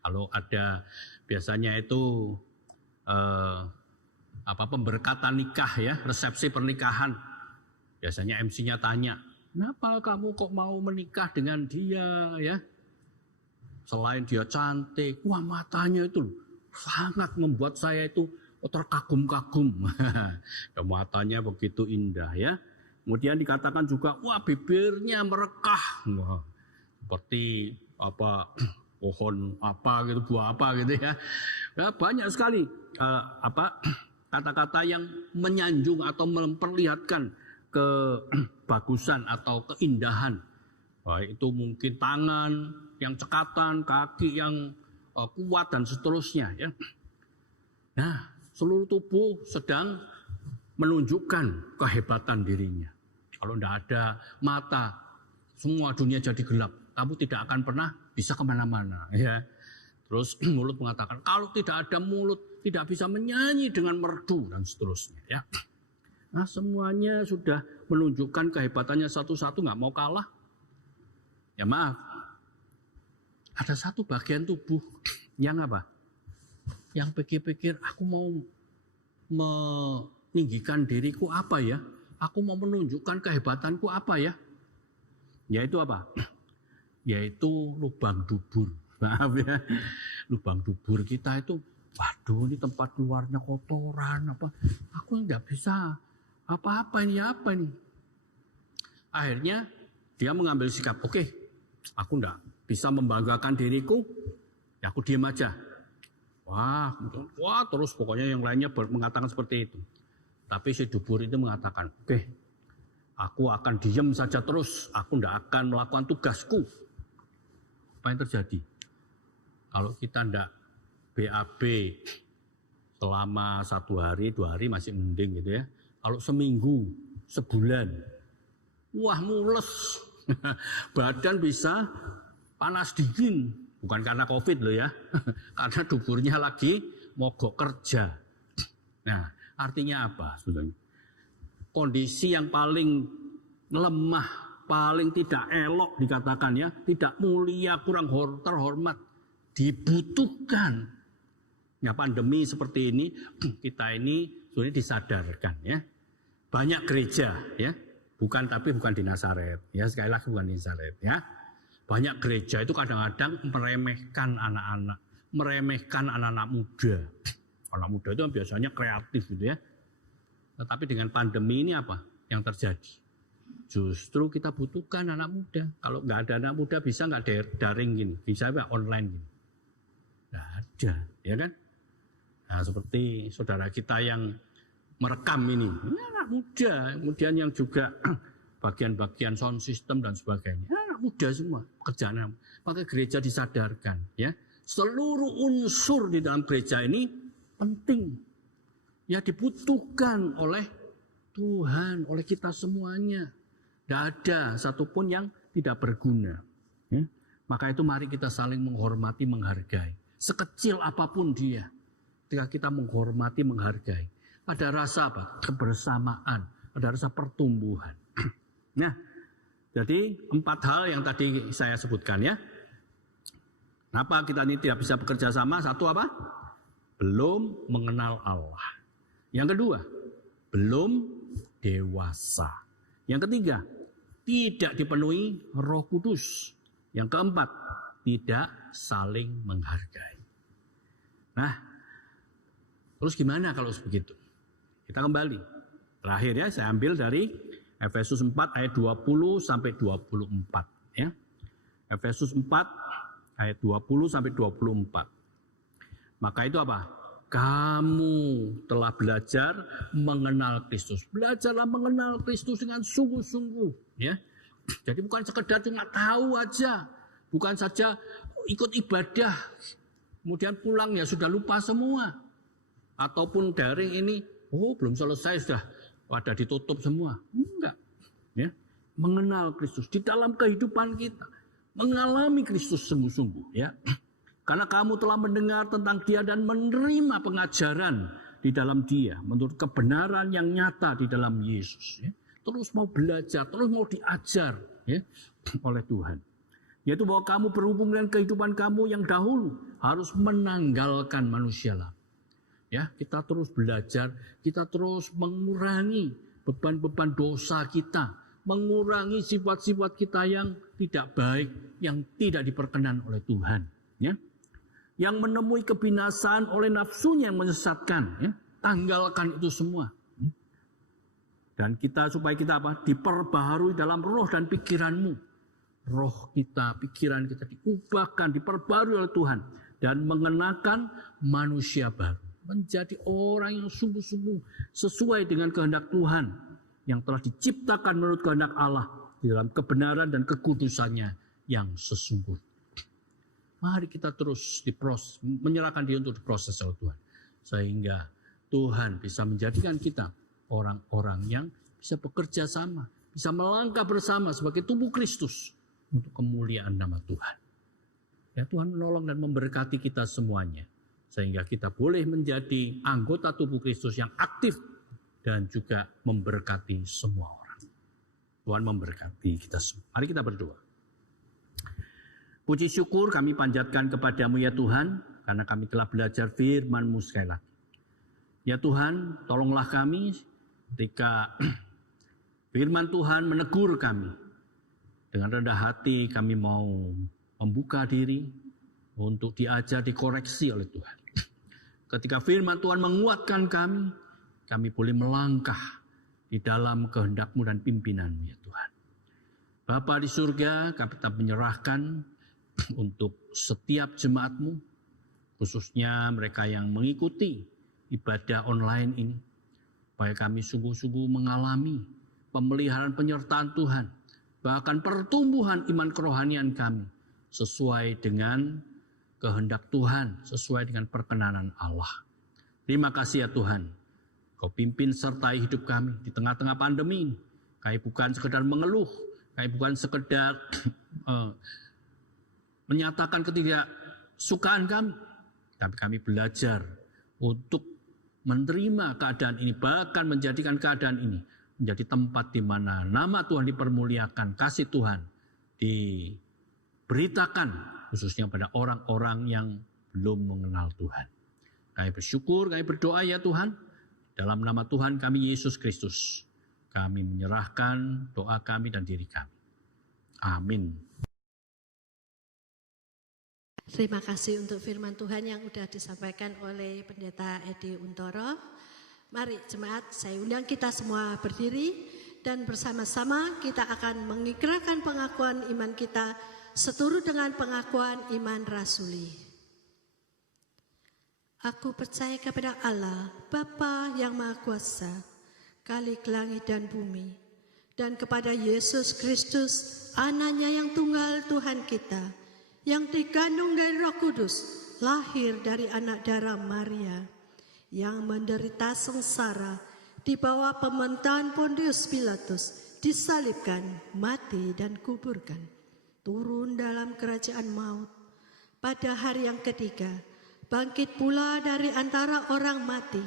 Kalau ada biasanya itu pemberkatan nikah ya, resepsi pernikahan. Biasanya MC-nya tanya, "Kenapa kamu kok mau menikah dengan dia ya?" Selain dia cantik, wah matanya itu sangat membuat saya itu terkagum-kagum. Matanya begitu indah ya. Kemudian dikatakan juga, wah bibirnya merekah. Wah, seperti pohon apa gitu, buah apa gitu ya. Ya banyak sekali kata-kata yang menyanjung atau memperlihatkan kebagusan atau keindahan. Baik itu mungkin tangan yang cekatan, kaki yang kuat dan seterusnya ya. Nah, seluruh tubuh sedang menunjukkan kehebatan dirinya. Kalau tidak ada mata, semua dunia jadi gelap. Kamu tidak akan pernah bisa kemana-mana ya. Terus mulut mengatakan, kalau tidak ada mulut, tidak bisa menyanyi dengan merdu dan seterusnya ya. Nah, semuanya sudah menunjukkan kehebatannya satu-satu, nggak mau kalah. Ya maaf, ada satu bagian tubuh yang apa? Yang pikir-pikir, aku mau meninggikan diriku apa ya? Aku mau menunjukkan kehebatanku apa ya? Yaitu apa? Yaitu lubang dubur. Maaf ya, lubang dubur kita itu, waduh ini tempat luarnya kotoran apa? Aku nggak bisa apa-apa ini apa nih? Akhirnya dia mengambil sikap, oke. Aku enggak bisa membanggakan diriku, ya aku diam aja. Wah, terus pokoknya yang lainnya mengatakan seperti itu. Tapi si dubur itu mengatakan, oke, aku akan diam saja terus, aku enggak akan melakukan tugasku. Apa yang terjadi? Kalau kita enggak BAB selama 1 hari, 2 hari masih mending gitu ya. Kalau seminggu, sebulan, wah mules. Badan bisa panas dingin, bukan karena COVID loh ya, karena duburnya lagi mogok kerja. Nah, artinya apa? kondisi yang paling lemah, paling tidak elok dikatakan ya, tidak mulia, kurang terhormat, dibutuhkan. Ya, pandemi seperti ini, kita ini sebenarnya disadarkan ya. Banyak gereja ya, bukan di Nazaret ya, sekali lagi bukan di Nazaret ya. Banyak gereja itu kadang-kadang meremehkan anak-anak, meremehkan anak-anak muda. Anak muda itu biasanya kreatif gitu ya. Tetapi dengan pandemi ini apa yang terjadi? Justru kita butuhkan anak muda. Kalau nggak ada anak muda bisa nggak daring gini, bisa nggak online gini? Nggak ada, ya kan? Nah, seperti saudara kita yang merekam ini anak muda, kemudian yang juga bagian-bagian sound system dan sebagainya, anak muda semua pekerjaan. Maka gereja disadarkan, ya, seluruh unsur di dalam gereja ini penting, ya, dibutuhkan oleh Tuhan, oleh kita semuanya. Tidak ada satupun yang tidak berguna. Ya. Maka itu mari kita saling menghormati, menghargai. Sekecil apapun dia, ketika kita menghormati, menghargai, ada rasa apa? Kebersamaan, ada rasa pertumbuhan. Nah, jadi 4 hal yang tadi saya sebutkan ya. Kenapa kita ini tidak bisa bekerja sama? Satu apa? Belum mengenal Allah. Yang kedua, belum dewasa. Yang ketiga, tidak dipenuhi Roh Kudus. Yang keempat, tidak saling menghargai. Nah, terus gimana kalau begitu? Kita kembali. Terakhir ya, saya ambil dari Efesus 4 ayat 20 sampai 24 ya. Efesus 4 ayat 20 sampai 24. Maka itu apa? Kamu telah belajar mengenal Kristus. Belajarlah mengenal Kristus dengan sungguh-sungguh, ya. Jadi bukan sekedar cuma tahu aja, bukan saja ikut ibadah, kemudian pulang ya sudah lupa semua. Ataupun daring ini, belum selesai sudah pada ditutup semua. Enggak, ya. Mengenal Kristus di dalam kehidupan kita, mengalami Kristus sungguh-sungguh, ya. Karena kamu telah mendengar tentang Dia dan menerima pengajaran di dalam Dia menurut kebenaran yang nyata di dalam Yesus. Ya. Terus mau belajar, terus mau diajar, ya, oleh Tuhan. Yaitu bahwa kamu berhubung dengan kehidupan kamu yang dahulu harus menanggalkan manusia lama. Ya, kita terus belajar, kita terus mengurangi beban-beban dosa kita, mengurangi sifat-sifat kita yang tidak baik, yang tidak diperkenan oleh Tuhan. Ya. Yang menemui kebinasaan oleh nafsunya yang menyesatkan, ya, tanggalkan itu semua. Dan kita supaya kita apa? Diperbaharui dalam roh dan pikiranmu. Roh kita, pikiran kita diubahkan, diperbarui oleh Tuhan dan mengenakan manusia baru, menjadi orang yang sungguh-sungguh sesuai dengan kehendak Tuhan yang telah diciptakan menurut kehendak Allah di dalam kebenaran dan kekudusannya yang sesungguhnya. Mari kita terus menyerahkan diri untuk diproses oleh Tuhan. Sehingga Tuhan bisa menjadikan kita orang-orang yang bisa bekerja sama, bisa melangkah bersama sebagai tubuh Kristus untuk kemuliaan nama Tuhan. Ya, Tuhan menolong dan memberkati kita semuanya. Sehingga kita boleh menjadi anggota tubuh Kristus yang aktif dan juga memberkati semua orang. Tuhan memberkati kita semua. Mari kita berdoa. Puji syukur kami panjatkan kepadamu ya Tuhan, karena kami telah belajar firman-Mu sekali lagi. Ya Tuhan, tolonglah kami ketika firman Tuhan menegur kami. Dengan rendah hati kami mau membuka diri untuk diajar, dikoreksi oleh Tuhan. Ketika firman Tuhan menguatkan kami boleh melangkah di dalam kehendak-Mu dan pimpinan-Mu ya Tuhan. Bapa di surga, kami tetap menyerahkan untuk setiap jemaat-Mu, khususnya mereka yang mengikuti ibadah online ini, supaya kami sungguh-sungguh mengalami pemeliharaan penyertaan Tuhan, bahkan pertumbuhan iman kerohanian kami, sesuai dengan kehendak Tuhan, sesuai dengan perkenanan Allah. Terima kasih ya Tuhan, Kau pimpin sertai hidup kami di tengah-tengah pandemi ini. Kami bukan sekedar mengeluh, kami bukan sekedar menyatakan ketidaksukaan kami, tapi kami belajar untuk menerima keadaan ini, bahkan menjadikan keadaan ini menjadi tempat di mana nama Tuhan dipermuliakan, kasih Tuhan diberitakan khususnya pada orang-orang yang belum mengenal Tuhan. Kami bersyukur, kami berdoa ya Tuhan, dalam nama Tuhan kami Yesus Kristus, kami menyerahkan doa kami dan diri kami. Amin. Terima kasih untuk firman Tuhan yang sudah disampaikan oleh Pendeta Edi Untoro. Mari jemaat, saya undang kita semua berdiri dan bersama-sama kita akan mengikrarkan pengakuan iman kita seturut dengan pengakuan iman rasuli. Aku percaya kepada Allah, Bapa yang Maha Kuasa, Khalik langit dan bumi, dan kepada Yesus Kristus, Anaknya yang tunggal Tuhan kita, yang dikandung dari Roh Kudus, lahir dari anak darah Maria, yang menderita sengsara di bawah pemerintahan Pontius Pilatus, disalibkan, mati dan kuburkan, turun dalam kerajaan maut. Pada hari yang ketiga, bangkit pula dari antara orang mati,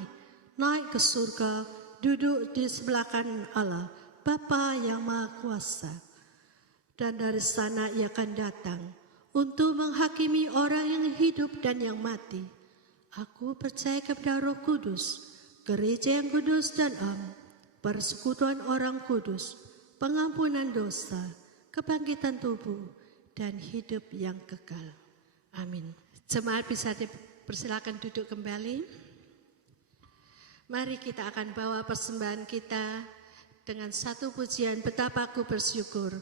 naik ke surga, duduk di sebelah kanan Allah, Bapa yang Maha Kuasa. Dan dari sana ia akan datang untuk menghakimi orang yang hidup dan yang mati. Aku percaya kepada Roh Kudus, gereja yang kudus dan am, persekutuan orang kudus, pengampunan dosa, kebangkitan tubuh, dan hidup yang kekal. Amin. Jemaat bisa dipersilakan duduk kembali. Mari kita akan bawa persembahan kita dengan satu pujian, betapa aku bersyukur.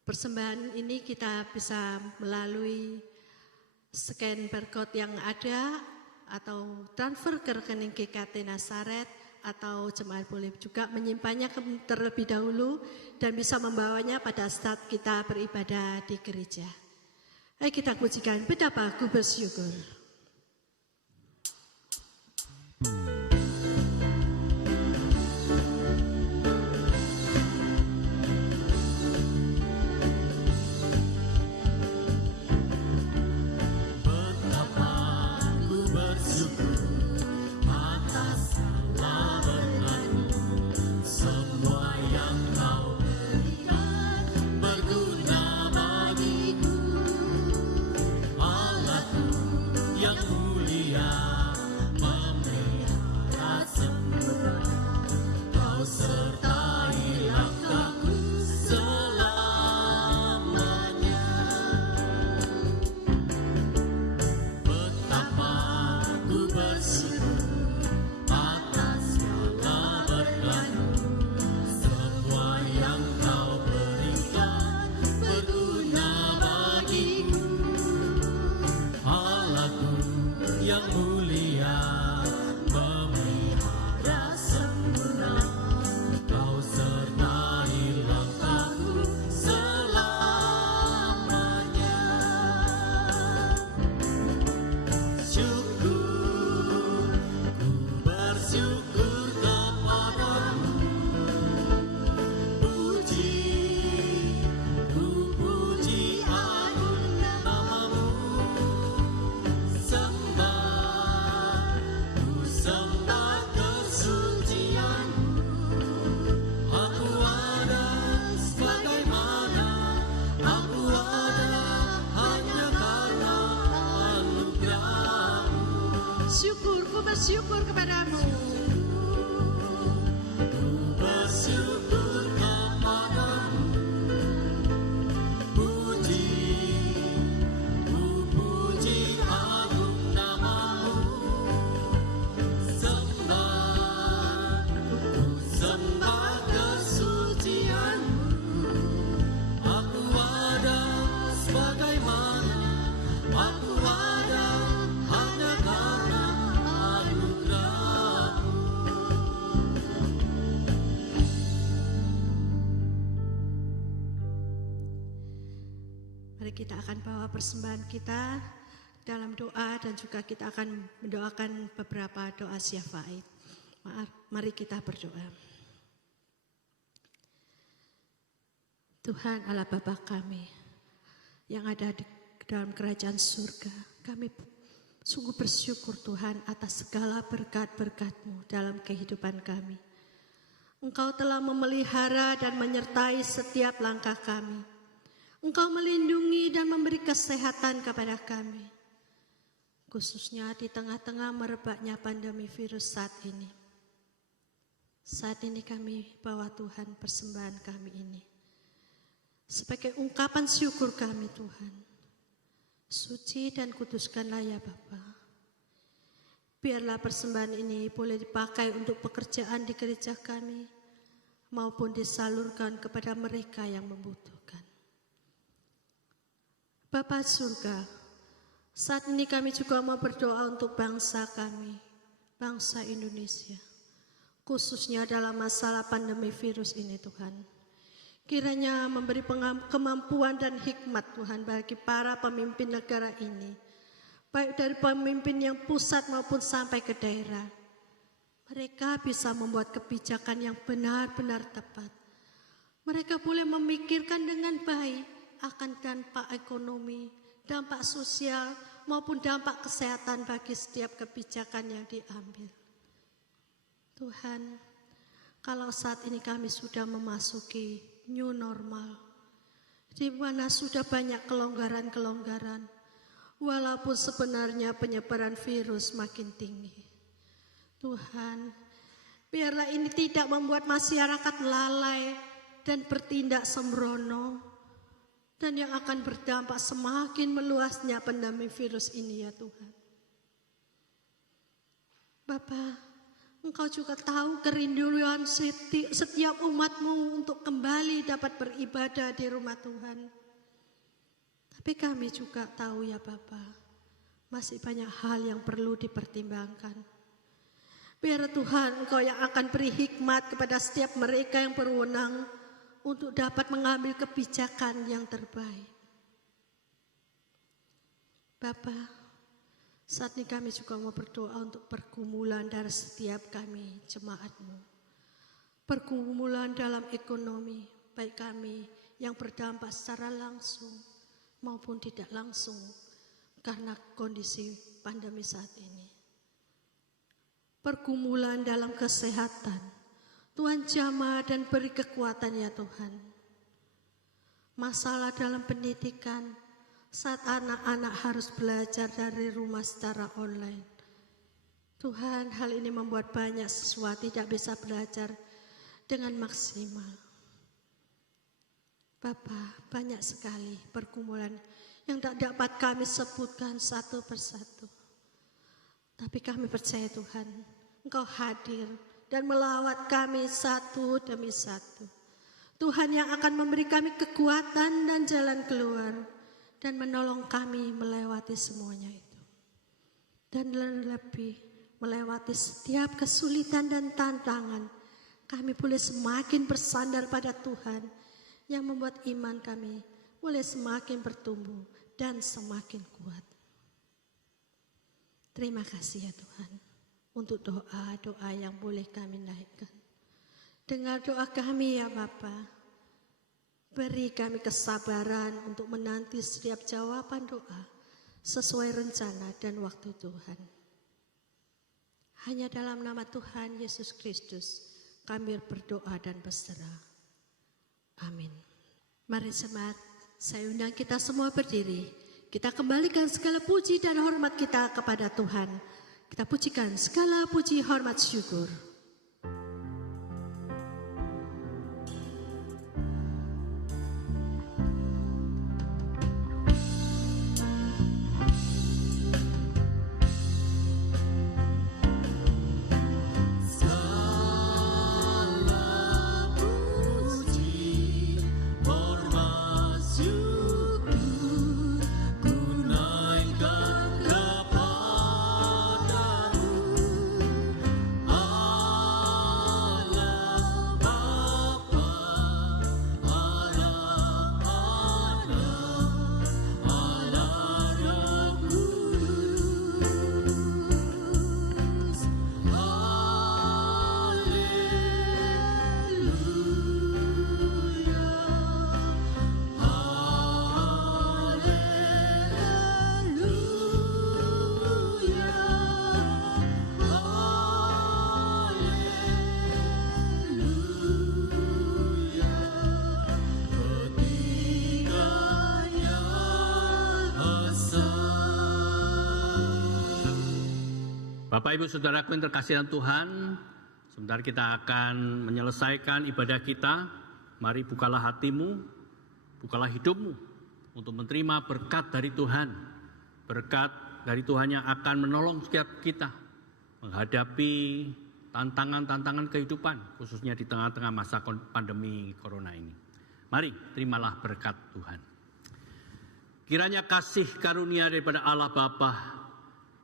Persembahan ini kita bisa melalui scan barcode yang ada atau transfer ke rekening GKT Nazaret, atau jemaat boleh juga menyimpannya terlebih dahulu dan bisa membawanya pada saat kita beribadah di gereja. Ayo kita pujikan, betapa aku bersyukur. Bersyukur kepadamu. Bersyukur kepadamu. Puji agung namamu. Sembah kesucianmu. Aku ada sebagaimana aku ada hanya karena kita akan bawa persembahan kita dalam doa dan juga kita akan mendoakan beberapa doa syafaat. Mari kita berdoa. Tuhan Allah Bapa kami yang ada di dalam kerajaan surga, kami sungguh bersyukur Tuhan atas segala berkat-berkat-Mu dalam kehidupan kami. Engkau telah memelihara dan menyertai setiap langkah kami. Engkau melindungi dan memberi kesehatan kepada kami, khususnya di tengah-tengah merebaknya pandemi virus saat ini. Saat ini kami bawa Tuhan persembahan kami ini sebagai ungkapan syukur kami, Tuhan. Suci dan kuduskanlah ya Bapa. Biarlah persembahan ini boleh dipakai untuk pekerjaan di gereja kami maupun disalurkan kepada mereka yang membutuhkan. Bapa surga, saat ini kami juga mau berdoa untuk bangsa kami, bangsa Indonesia, khususnya dalam masalah pandemi virus ini Tuhan. Kiranya memberi kemampuan dan hikmat Tuhan bagi para pemimpin negara ini, baik dari pemimpin yang pusat maupun sampai ke daerah. Mereka bisa membuat kebijakan yang benar-benar tepat. Mereka boleh memikirkan dengan baik akan dampak ekonomi, dampak sosial, maupun dampak kesehatan bagi setiap kebijakan yang diambil. Tuhan, kalau saat ini kami sudah memasuki new normal, di mana sudah banyak kelonggaran-kelonggaran, walaupun sebenarnya penyebaran virus makin tinggi. Tuhan, biarlah ini tidak membuat masyarakat lalai dan bertindak sembrono, dan yang akan berdampak semakin meluasnya pandemi virus ini ya Tuhan. Bapa, Engkau juga tahu kerinduan setiap umat-Mu untuk kembali dapat beribadah di rumah Tuhan. Tapi kami juga tahu ya Bapa, masih banyak hal yang perlu dipertimbangkan. Biar Tuhan Engkau yang akan beri hikmat kepada setiap mereka yang berwenang untuk dapat mengambil kebijakan yang terbaik. Bapa, saat ini kami juga mau berdoa untuk pergumulan dari setiap kami jemaat-Mu. Pergumulan dalam ekonomi, baik kami yang berdampak secara langsung maupun tidak langsung karena kondisi pandemi saat ini. Pergumulan dalam kesehatan, Tuhan jamah dan beri kekuatan ya Tuhan. Masalah dalam pendidikan saat anak-anak harus belajar dari rumah secara online. Tuhan, hal ini membuat banyak siswa tidak bisa belajar dengan maksimal. Bapa, banyak sekali pergumulan yang tak dapat kami sebutkan satu persatu. Tapi kami percaya Tuhan, Engkau hadir dan melawat kami satu demi satu. Tuhan yang akan memberi kami kekuatan dan jalan keluar dan menolong kami melewati semuanya itu. Dan lebih melewati setiap kesulitan dan tantangan, kami boleh semakin bersandar pada Tuhan yang membuat iman kami boleh semakin bertumbuh dan semakin kuat. Terima kasih ya Tuhan untuk doa-doa yang boleh kami naikkan. Dengar doa kami ya Bapa. Beri kami kesabaran untuk menanti setiap jawaban doa sesuai rencana dan waktu Tuhan. Hanya dalam nama Tuhan Yesus Kristus kami berdoa dan berserah. Amin. Mari jemaat, saya undang kita semua berdiri. Kita kembalikan segala puji dan hormat kita kepada Tuhan. Kita pujikan segala puji, hormat, syukur. Kepadamu Bapak, Ibu, Saudaraku yang terkasih dalam Tuhan, sebentar kita akan menyelesaikan ibadah kita. Mari bukalah hatimu, bukalah hidupmu untuk menerima berkat dari Tuhan. Berkat dari Tuhan yang akan menolong setiap kita menghadapi tantangan-tantangan kehidupan, khususnya di tengah-tengah masa pandemi corona ini. Mari terimalah berkat Tuhan. Kiranya kasih karunia daripada Allah Bapa,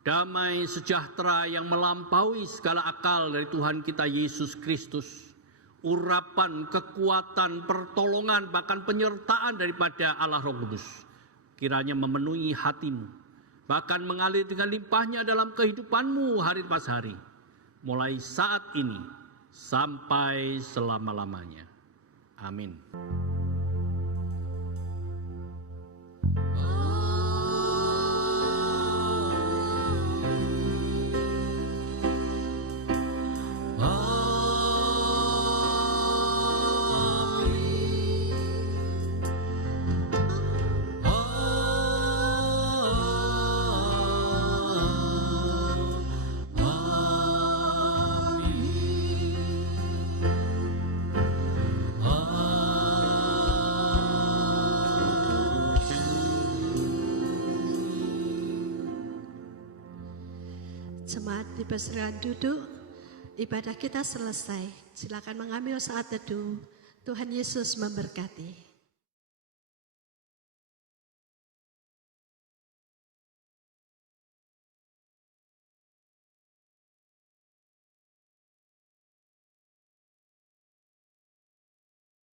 damai sejahtera yang melampaui segala akal dari Tuhan kita Yesus Kristus, urapan, kekuatan, pertolongan, bahkan penyertaan daripada Allah Roh Kudus, kiranya memenuhi hatimu, bahkan mengalir dengan limpahnya dalam kehidupanmu hari pas hari, mulai saat ini sampai selama-lamanya. Amin. Jemaat dipersilakan duduk, ibadah kita selesai. Silakan mengambil saat teduh. Tuhan Yesus memberkati.